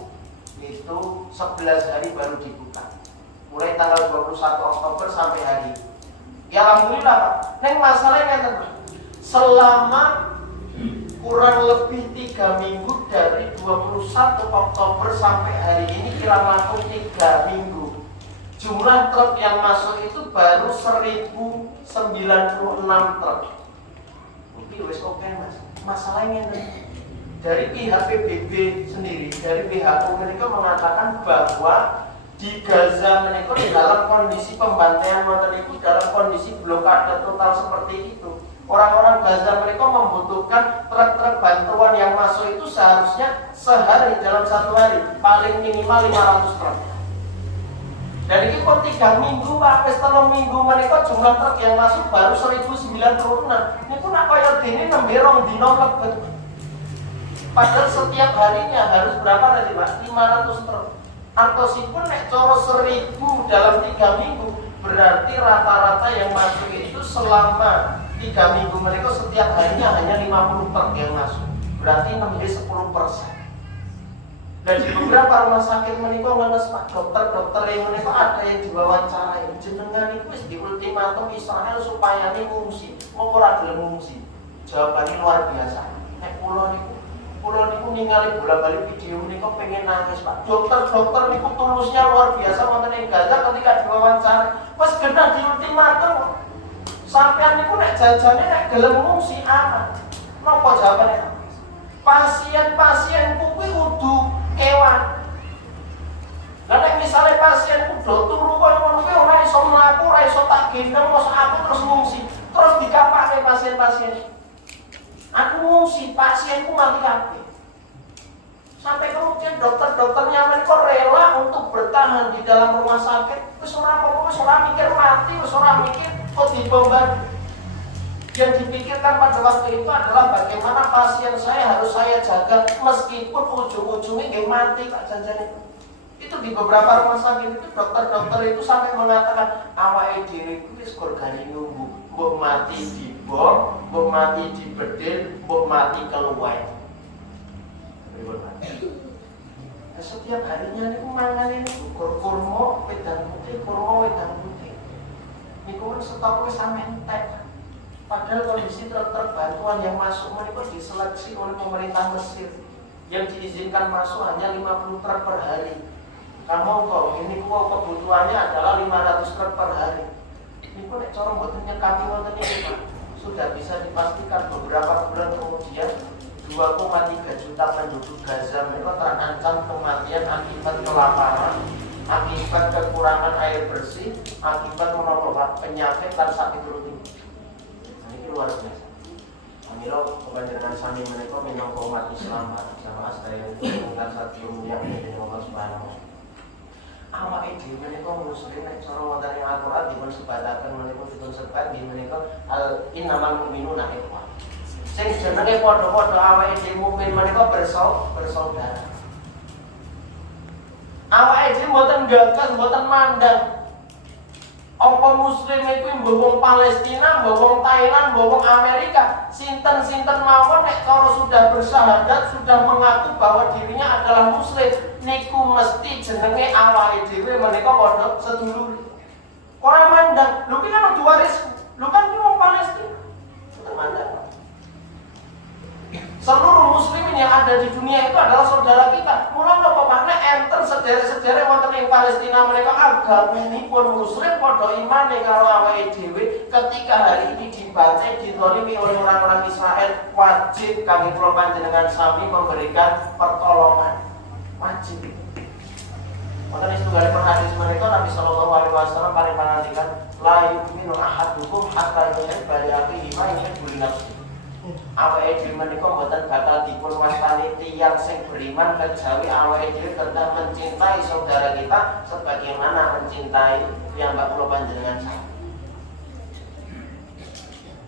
itu 11 hari baru dibuka. Mulai tanggal 21 Oktober sampai hari. Ya alhamdulillah Pak. Neng masalahnya tentu selama kurang lebih 3 minggu dari 21 Oktober sampai hari ini kira langsung 3 minggu. Jumlah truk yang masuk itu baru 1096 truk. Ini wes oke Mas. Masalahnya dari pihak PBB sendiri, dari WHO mereka mengatakan bahwa di Gaza mereka dalam kondisi pembantaian itu dalam kondisi blokade total seperti itu. Orang-orang Gaza mereka membutuhkan truk-truk bantuan yang masuk itu seharusnya sehari dalam 1 hari paling minimal 500 truk. Dari itu 3 minggu Pak, setelah minggu mereka jumlah truk yang masuk baru 1096. Ini pun apa yang ini nemberong dino lebet. Padahal setiap harinya harus berapa tadi Pak? 500 truk. Artosipun nek coro 1000 dalam 3 minggu berarti rata-rata yang masuk itu selama 3 minggu mereka setiap harinya hanya 50 truk yang masuk. berarti 6-10%. Dan di beberapa rumah sakit menika ngenes Pak dokter yang menika ada yang diwawancarai jenengan itu wis di ultimatum Israel supaya ngungsi, ora gelem ngungsi. Jawabannya luar biasa. Nek kula niku ningali bola-bali video niku pengen nangis Pak. Dokter niku tulusnya luar biasa wonten ing Gaza ketika diwawancarai. Wis genah di ultimatum. Sampeyan niku nek jajane nek gelem ngungsi aman. Napa jawabane? Pasien-pasien kuwi kudu kewan. Lah nek misale pasien kudu turu koyo ngono kuwi ora iso mlaku, ora iso tak gendong mos aku terus ngungsi. Terus dikapake pasien-pasien. Aku ngungsi, pasienku mati kabeh. Sampai kemudian dokter-dokternya mereka rela untuk bertahan di dalam rumah sakit. Wis ora apa-apa, wis ora mikir mati, wis ora mikir kok dibombardir. Yang dipikirkan pada waktu itu adalah bagaimana pasien saya harus saya jaga meskipun ujung-ujungnya dia mati Pak janjane. Itu di beberapa rumah sakit itu dokter-dokter itu sampai mengatakan awake dhewe kuwi wis gorgane nunggu mbok mati di bom, mbok mati di bedil, mbok mati keluar. Setiap harinya niku mangan niku kurma wedang putih, kurma wedang putih. Niku stok wis sampe entek. Padahal kondisi truk-truk bantuan yang masuk mereka diseleksi oleh pemerintah Mesir yang diizinkan masuk hanya 50 truk per hari. Kamu kok ini kebutuhannya adalah 500 truk per hari. Ini nek cara mboten nyekati wonten iki Pak. Sudah bisa dipastikan beberapa bulan kemudian 2,3 juta penduduk Gaza mereka terancam kematian akibat kelaparan, akibat kekurangan air bersih, akibat menolong penyakit dan sakit rutin. Luar biasa. Amiro kebanyakan sami mereka minang umat Islam sama sedaya bukan satu yang dari Allah Subhanahu. Awake dhewe menika muslim nek cara wonten ing Al-Qur'an dipun sebataken menika dipun sebat di menika al innamal mu'minuna ikhwah. Sing jenenge padha-padha awake dhewe mukmin menika bersaudara. Awake dhewe mboten gagas, mboten mandang apa muslim itu mbok wong Palestina, mbok wong Thailand, mbok wong Amerika, sinten-sinten mawon nek cara sudah bersyahadat, sudah mengaku bahwa dirinya adalah muslim, niku mesti jenenge awake dhewe menika padha sedulur. Ora mandang, lho ki kan diwaris, lho kan ki wong Palestina. Mboten mandang. Seluruh muslimin yang ada di dunia itu adalah saudara kita. Mula napa maneh enten sedherek-sedherek wonten ing Palestina mereka agaminipun muslim padha imane karo awake dhewe ketika hari ini dibantai dizalimi oleh orang-orang Israel, wajib kami kula panjenengan sami memberikan pertolongan. Wajib. Maka setunggal hadis mereka Nabi sallallahu alaihi wasallam paling pangandikan la yu'minu ahadukum hatta yuhibba li akhihi ma yuhibbu li nafsihi. Awake dhewe menika mboten bakal dipun wastani tiyang sing beriman kejawi awake dhewe kedah mencintai saudara kita sebagaimana mencintai yang mbak kula panjenengan sami.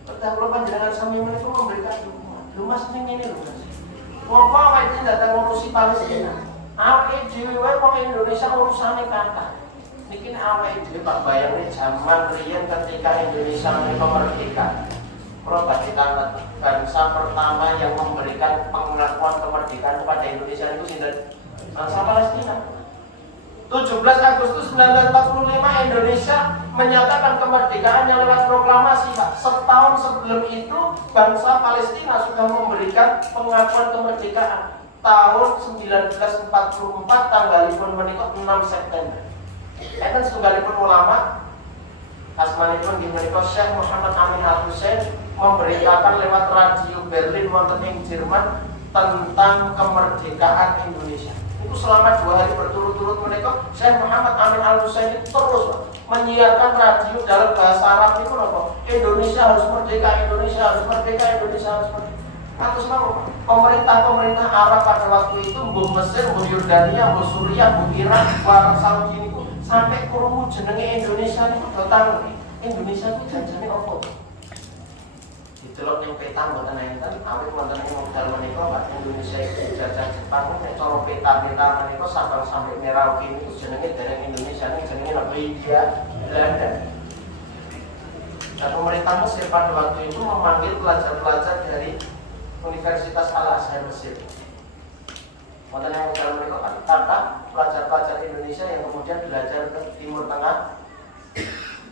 Kedah kula panjenengan sami menika memberikan dukungan. Lho Mas ning ngene lho Mas. Ngopo awake dhewe datang ngurusi Palestina? Awake dhewe wae wong Indonesia urusane kathah. Niki awake dhewe Pak bayangane jaman riyen ketika Indonesia menika merdeka. Kalau bangsa pertama yang memberikan pengakuan kemerdekaan kepada Indonesia itu sinten? Bangsa Palestina. 17 Agustus 1945 Indonesia menyatakan kemerdekaannya lewat proklamasi Pak. Setahun sebelum itu bangsa Palestina sudah memberikan pengakuan kemerdekaan. Tahun 1944 tanggalipun menika 6 September. Enten setunggalipun ulama asmanipun di menika Syekh Muhammad Amin Al-Hussein memberitakan lewat radio Berlin wonten ing Jerman tentang kemerdekaan Indonesia. Itu selama 2 hari berturut-turut menika Syekh Muhammad Amin Al-Hussein terus menyiarkan radio dalam bahasa Arab itu apa? Indonesia harus merdeka, Indonesia harus merdeka, Indonesia harus merdeka. Atas nama pemerintah Arab pada waktu itu, mbok Mesir, mbok Yordania, mbok Suriah, mbok Irak, mbok Arab Saudi niku sampai krungu jenenge Indonesia niku datang. Indonesia itu janjane apa? Didelok ning peta mboten enten, awit wonten ing modal menika Pak Indonesia itu dijajah Jepang nek cara peta-peta menika sampai Merauke niku jenenge dereng Indonesia niku jenenge India Belanda. Dan pemerintah Mesir pada waktu itu memanggil pelajar-pelajar dari Universitas Al-Azhar Mesir. Model yang dalam mereka kata pelajar-pelajar Indonesia yang kemudian belajar ke Timur Tengah.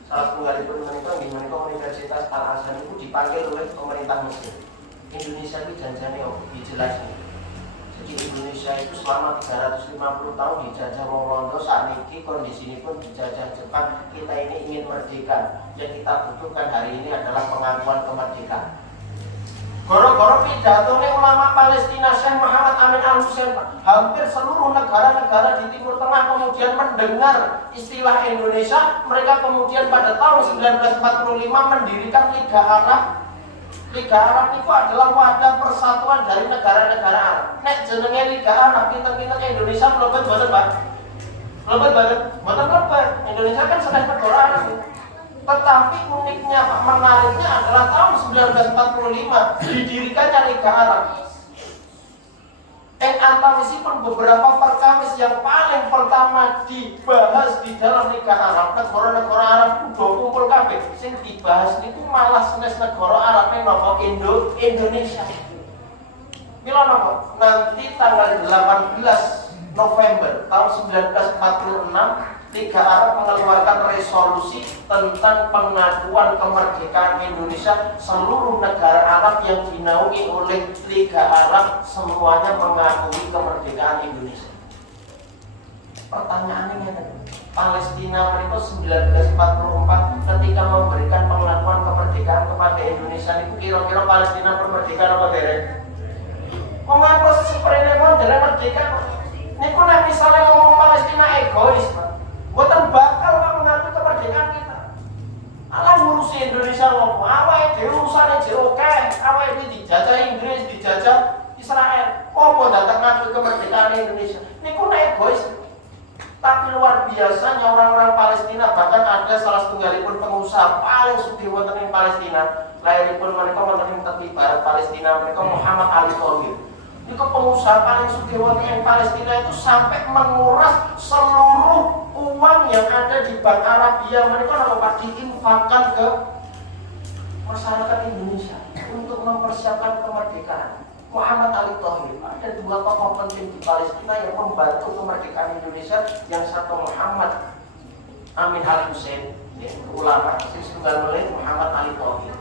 Salah satu pun mereka di Universitas Al-Azhar itu dipanggil oleh pemerintah Mesir. Indonesia itu janjane dijelasin. Jadi Indonesia itu selama 350 tahun dijajah wong Londo, saat ini kondisi ini pun dijajah Jepang. Kita ini ingin merdeka. Yang kita butuhkan hari ini adalah pengakuan kemerdekaan. Goro-goro pidato ulama Palestina Syekh Muhammad Amin Al-Hussein, hampir seluruh negara-negara di Timur Tengah kemudian mendengar istilah Indonesia. Mereka kemudian pada tahun 1945 mendirikan Liga Arab. Liga Arab itu adalah wadah persatuan dari negara-negara Arab. Nek jenenge Liga Arab, kita Indonesia mlebet boten, Pak. Mlebet boten? Boten mlebet. Indonesia kan sedang negara Arab. Tetapi uniknya, Pak, menariknya adalah tahun 1945 didirikannya Liga Arab. Antawisipun beberapa perkawis yang paling pertama dibahas di dalam Liga Arab, negara-negara Arab udah kumpul kabeh. Sing dibahas niku malah senes negara Arab napa Indonesia. Mila napa? Nanti tanggal 18 November tahun 1946 Liga Arab mengeluarkan resolusi tentang pengakuan kemerdekaan Indonesia. Seluruh negara Arab yang dinaungi oleh Liga Arab semuanya mengakui kemerdekaan Indonesia. Pertanyaannya, Palestina mereka 1944 ketika memberikan pengakuan kemerdekaan kepada Indonesia, itu kira-kira Palestina bermerdeka apa derek? Mengaku seperti pun dari merdeka. Niku nek misalnya ngomong Palestina egois, Pak. Bukan bakal mengaku kemerdekaan kita. Alah ngurusi Indonesia ngomong, awake dhewe urusane jero akeh, awake dijajah Inggris, dijajah Israel. Apa datang ngaku kemerdekaan Indonesia? Niku nek egois. Tapi luar biasanya orang-orang Palestina, bahkan ada salah setunggalipun pengusaha paling sugih wonten ing Palestina. Lahiripun mereka wonten ing tepi barat Palestina, mereka Muhammad Ali Thohir. Itu pengusaha paling sugih wonten ing Palestina itu sampai menguras seluruh uang yang ada di Bank Arabia. Mereka dapat diinfakkan ke masyarakat Indonesia untuk mempersiapkan kemerdekaan. Muhammad Ali Thohir, ada dua tokoh penting di Palestina yang membantu kemerdekaan Indonesia. Yang satu Muhammad Amin Al-Hussein, ulama, sing tunggal melih Muhammad Ali Thohir.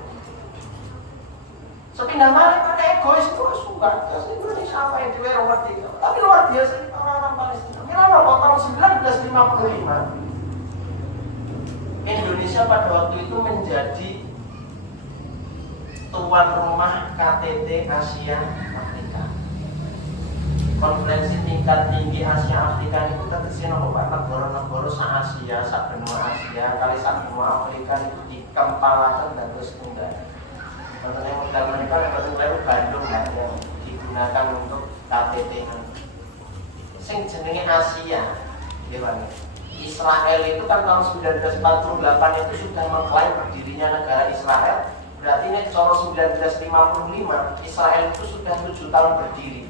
Sepindah balik pada egois itu suka, Indonesia apa yang diwera merdeka. Tapi luar biasa orang-orang Palestina. Kira-kira tahun 1955 Indonesia pada waktu itu menjadi tuan rumah KTT Asia Afrika. Konferensi tingkat tinggi Asia Afrika itu terkesina Pak, negara-negara se-Asia, sak-benua Asia, kali sak-benua Afrika itu dikempalakan dan terus tunggal. Contohnya modal mereka betul-betul Bandung kan, yang digunakan untuk KTT. Sing jenenge Asia, gimana? Israel itu kan tahun 1948 itu sudah mengklaim berdirinya negara Israel. Berarti ini cara 1955 Israel itu sudah 7 tahun berdiri.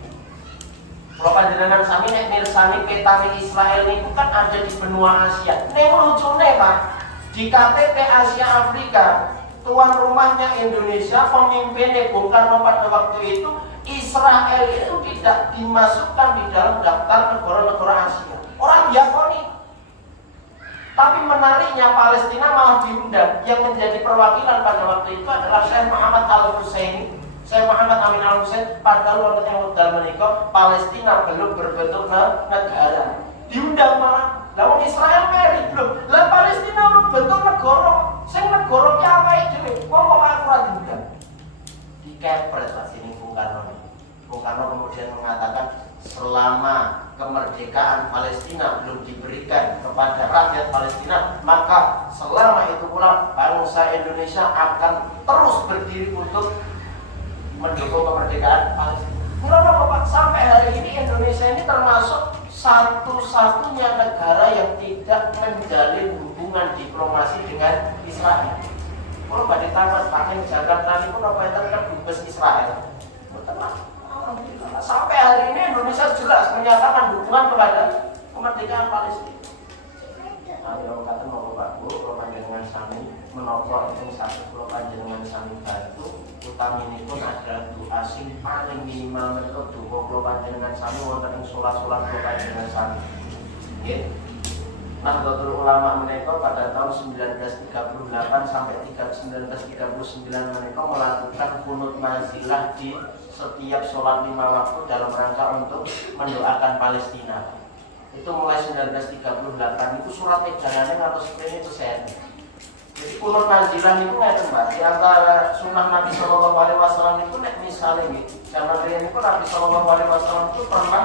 Kalau panjenengan sami nek mirsani petane Israel itu kan ada di benua Asia. Nek lucune Pak, di KTT Asia Afrika, tuan rumahnya Indonesia, pemimpinnya Bung Karno pada waktu itu, Israel itu tidak dimasukkan di dalam daftar negara-negara Asia. Orang diakoni. Tapi menariknya Palestina malah diundang. Yang menjadi perwakilan pada waktu itu adalah Syekh Muhammad Al-Hussein, Syekh Muhammad Amin Al-Hussein. Padahal waktu yang modal menikah Palestina belum berbentuk negara. Diundang malah. Lalu Israel meri belum. Lah Palestina belum bentuk negara. Sing negara ki awake dhewe. Kok aku ora diundang. Dikepret pas ini Bung Karno. Bung Karno kemudian mengatakan selama kemerdekaan Palestina belum diberikan kepada rakyat Palestina, maka selama itu pula bangsa Indonesia akan terus berdiri untuk mendukung kemerdekaan Palestina. Kenapa Bapak? Sampai hari ini Indonesia ini termasuk satu-satunya negara yang tidak menjalin hubungan diplomasi dengan Israel. Kalau pada tamat pakai Jakarta ini pun apa yang kan dubes Israel. Sampai hari ini Indonesia jelas menyatakan dukungan kepada kemerdekaan Palestina. Kalau kata mau Pak Bu, kalau panjenengan sami menopor itu satu, kalau panjenengan sami batu, utami pun adalah doa sing paling minimal menika donga kula panjenengan sami wonten ing salat-salat kula panjenengan sami. Nggih. Nahdlatul Ulama menika pada tahun 1938 sampai 1939 menika melakukan kunut nazilah di setiap sholat 5 waktu dalam rangka untuk mendoakan Palestina. Itu mulai 1938 itu surat edarannya atau seperti itu saya. Jadi kunut nazilah itu ngeten Mbak, di antara sunnah Nabi Sallallahu Alaihi Wasallam itu nek misalnya nih, zaman riyen itu Nabi Sallallahu Alaihi Wasallam itu pernah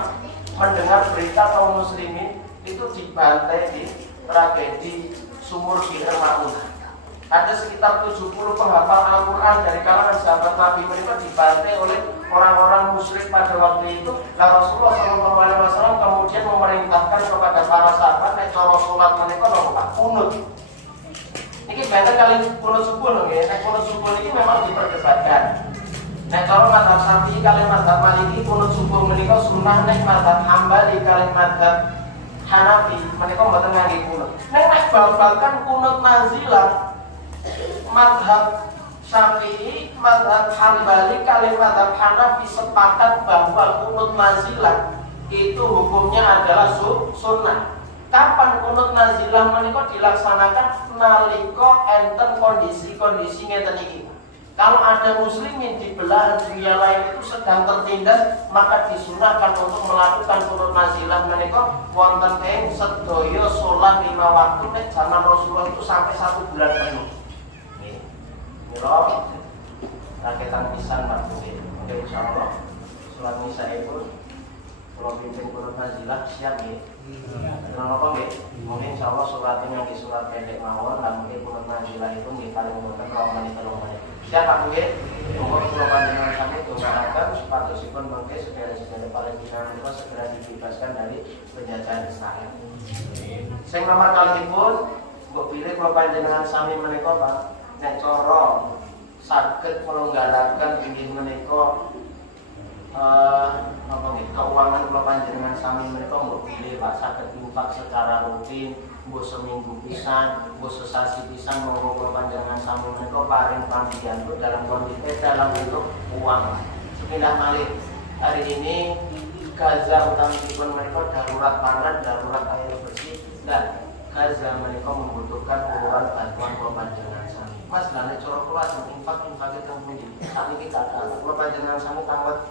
mendengar berita kaum muslimin itu dibantai di tragedi sumur Bir Maunah. Ada sekitar 70 penghafal Al-Quran dari kalangan sahabat Nabi mereka dibantai oleh orang-orang musyrik pada waktu itu. Lalu Rasulullah SAW kemudian memerintahkan kepada para sahabat nek cara salat mereka nopo kunut. Ini banyak kali kunut subuh loh ya. Nek kunut subuh ini memang diperdebatkan. Nek cara mazhab Syafi'i kalian mazhab Maliki kunut subuh menika sunnah, nek mazhab Hambali kalian mazhab Hanafi menika mboten ngangge kunut. Nek bal-balkan kunut nazilah mazhab Syafi'i, mazhab Hambali kalian mazhab Hanafi sepakat bahwa kunut nazilah itu hukumnya adalah sunnah. Kapan kunut nazilah menika dilaksanakan nalika enten kondisi-kondisi ngeten iki. Kalau ada muslimin di belahan dunia lain itu sedang tertindas, maka disunahkan untuk melakukan kunut nazilah menika wonten ing sedaya salat 5 waktu nek zaman Rasulullah itu sampai 1 bulan penuh. Nggih. Mila raketan pisan Pak Budi. Oke insyaallah salat misa itu kalau pimpin kunut nazilah siap nggih. Tenang apa nggih? Mungkin insyaallah suratnya di surat pendek mawon lan mungkin kunut nazilah itu nggih paling wonten 2 menit 3 menit. Siapa mungkin? Monggo kula panjenengan sami dongaaken supados-ipun mengke saudara-saudara Palestina menika segera dibebaskan dari penjajahan Israel. Sing nomor kalihipun mbok pilih kula panjenengan sami menika Pak, nek cara saged melonggaraken inggih menika keuangan kula panjenengan sami menika mbok pilih Pak saged infak secara rutin. Mbok seminggu pisan, mbok sesasi pisan monggo kula panjenengan sami menika paring pambiyantu dalam kondisi dalam bentuk uang. Sepindah malih hari ini Gaza utamipun mereka darurat pangan, darurat air bersih dan Gaza mereka membutuhkan uluran bantuan kula panjenengan sami. Mas lane cara kula infak itu pundi? Sak niki kata kula panjenengan sami tanglet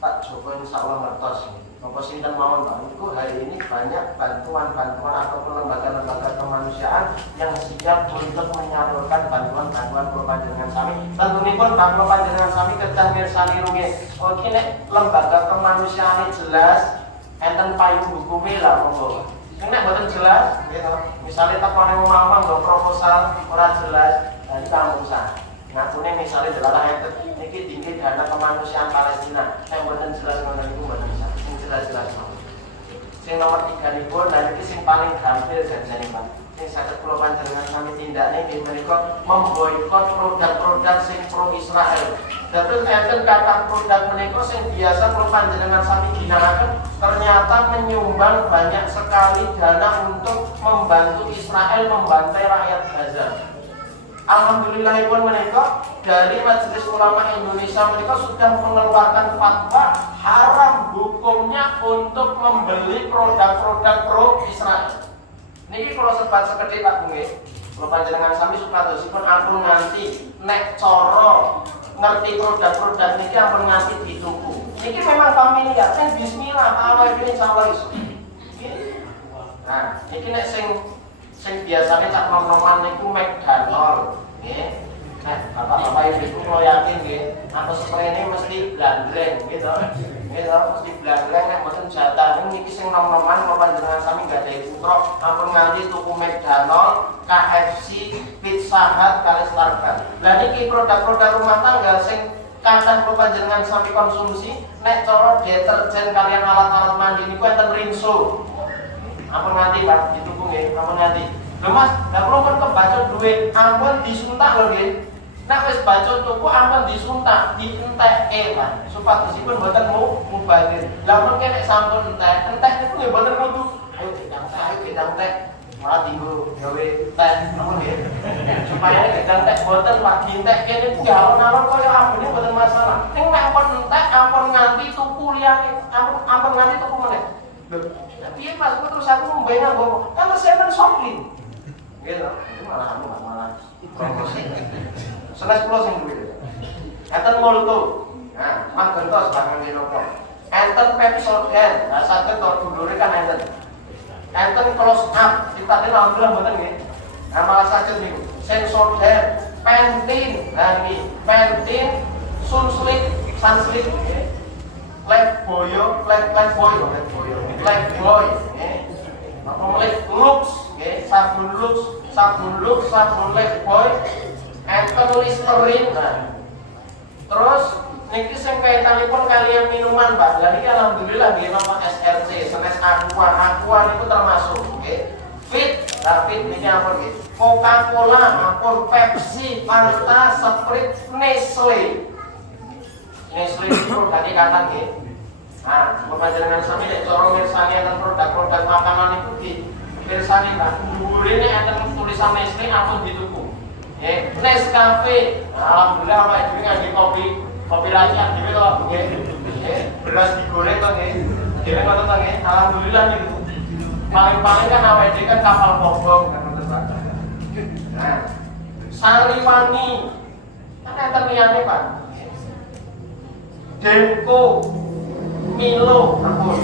Pak Joko insyaallah ngertos. Monggo sinten mawon Pak, itu hari ini banyak bantuan-bantuan ataupun lembaga-lembaga kemanusiaan yang siap untuk menyalurkan bantuan-bantuan kula panjenengan sami. Tentunipun Pak kula panjenengan sami kedah mirsani rumiyin. Oh iki nek lembaga kemanusiaan jelas enten payung hukume lah monggo. Nek boten jelas, gitu. Misalnya takone omah-omah nggo proposal ora jelas, dan kamu sah. Ngakune misalnya adalah enten niki tinggi dana kemanusiaan Palestina. Nek boten jelas ngono niku boten bisa. Jelas-jelas mau. Sing nomor 3 niku lan iki sing paling gampil janjane Pak. Sing saged kula panjenengan sami tindakne nggih menika memboikot produk-produk sing pro Israel. Dados enten kata produk menika sing biasa kula panjenengan sami ginakaken ternyata menyumbang banyak sekali dana untuk membantu Israel membantai rakyat Gaza. Alhamdulillahipun menika dari Majelis Ulama Indonesia mereka sudah mengeluarkan fatwa haram hukumnya untuk membeli produk-produk pro Israel. Niki kalau sempat sekedhik Pak nggih. Kalau panjenengan sami supradosipun ampun nganti nek cara ngerti produk-produk niki ampun nganti dituku. Niki memang familiar, kan bismillah Allah iki insyaallah iso. Nah, niki nek sing biasanya cak nom-noman niku McDonald nggih. Nah, bapak-bapak ibu kalau yakin nggih, apa seprene mesti blandreng gitu. Gitu, mesti blandreng nek mboten jatah niki sing nom-noman kula panjenengan sami gadahi putra ampun nganti tuku McDonald, KFC, Pizza Hut, kali Starbucks. Lah niki produk-produk rumah tangga sing kadang kula panjenengan sami konsumsi nek cara deterjen kalian alat-alat mandi niku enten Rinso. Ampun nganti Pak dituku nggih, ampun nganti. Lho Mas, lah kula pun kebaca duit ampun disuntak lho nggih. Nek wis baca tuku ampun disuntak, dientekke Pak. Supados-ipun mboten mubazir. Lah mengke nek sampun entek niku nggih mboten kudu ayo gedang teh. Malah dinggo gawe teh namun nggih. Supaya gedang teh mboten Pak dientekke niku nggih alon-alon kaya ambene liyane, ampun nganti tuku meneh. Lho, piye Mas, terus aku mbengan ngomong, kan resepnya shopping. Gitu, itu malah promosi. Senes pulau sing duwe. Enten multu. Nah, magentos bangun di nopo. Enten Pepsodent, nah saged to dulure kan enten. Enten close up, dipateni alhamdulillah mboten nggih. Nah, malah saged niku. Sensodyne, Pantene, nah niki Pantene, Sunslick, nggih. Lifebuoy, nggih. Apa meneh Lux, nggih, sabun Lux, sabun Lifebuoy, enten Listerine. Nah, terus niki sing kaitanipun kalian minuman, Mbak. Lah niki alhamdulillah nggih napa SRC, sanes Aqua niku termasuk nggih. Fit, Fit niki ampun nggih. Coca-Cola, ampun Pepsi, Fanta, Sprite, Nestle. Nestle itu tadi kata nggih. Nah, panjenengan sami nek cara mirsani enten produk-produk makanan itu di mirsani Mbak. Dhuwurine enten tulisan Nestle ampun dituku. Nggih, Nescafe. Alhamdulillah awake dhewe ngangge kopi racikan dhewe to nggih. Beras digoreng to nggih. Dhewe ngoten to nggih. Alhamdulillah niku. Paling-paling kan awake dhewe kan kapal kobong kan ngoten Pak. Nah, Sariwangi. Kan enten liyane Pak. Denko, Milo, ampun.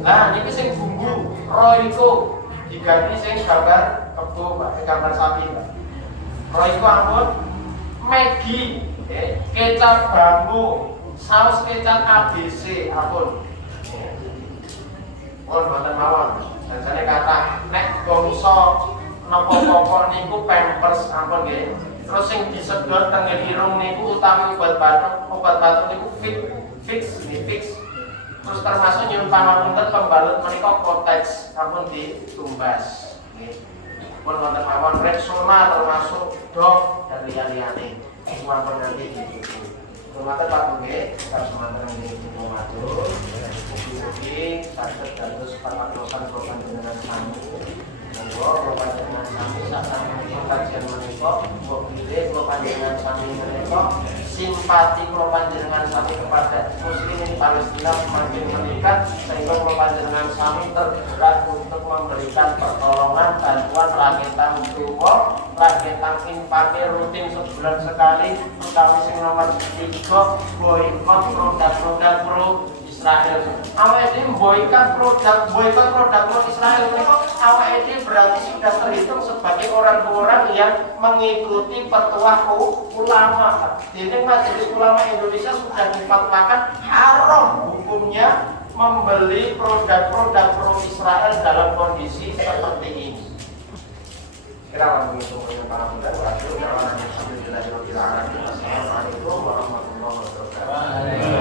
Nah, niki sing bumbu Royco diganti sing gambar kebo Pak, gambar sapi Pak. Royco ampun. Maggi, kecap bambu, saus kecap ABC, ampun. Wonten mawon. Janjane kata nek bangsa napa pokok niku Pampers ampun nggih. Terus sing disedot teng irung niku utawi obat batuk niku fix. Terus termasuk nyuwun pangapunten pembalut menika Kotex ampun ditumbas nggih. Pun wonten mawon Rexona termasuk Dove dan liyane. Sampun nanti dituku. Rumaten Pak nggih, kita semanten nggih dipun matur. Mugi-mugi saged dados pangaosan kula panjenengan sami. Monggo kula panjenengan sami saksampun kajian menika, kula pilih kula panjenengan sami menika simpati kula panjenengan sami kepada muslimin Palestina semakin meningkat sehingga kula panjenengan sami tergerak untuk memberikan pertolongan bantuan rakyat donga, rakyat infake rutin sebulan sekali, utawi sing nomor 3 boikot produk-produk pro Israel. Awake dhewe boikot produk pro Israel niku awake dhewe berarti sudah terhitung sebagai orang-orang yang mengikuti petuah ulama. Jadi Majelis Ulama Indonesia sudah difatwakan haram hukumnya membeli produk-produk pro Israel dalam kondisi seperti ini. Kira begitu para pendengar, Assalamualaikum warahmatullahi wabarakatuh.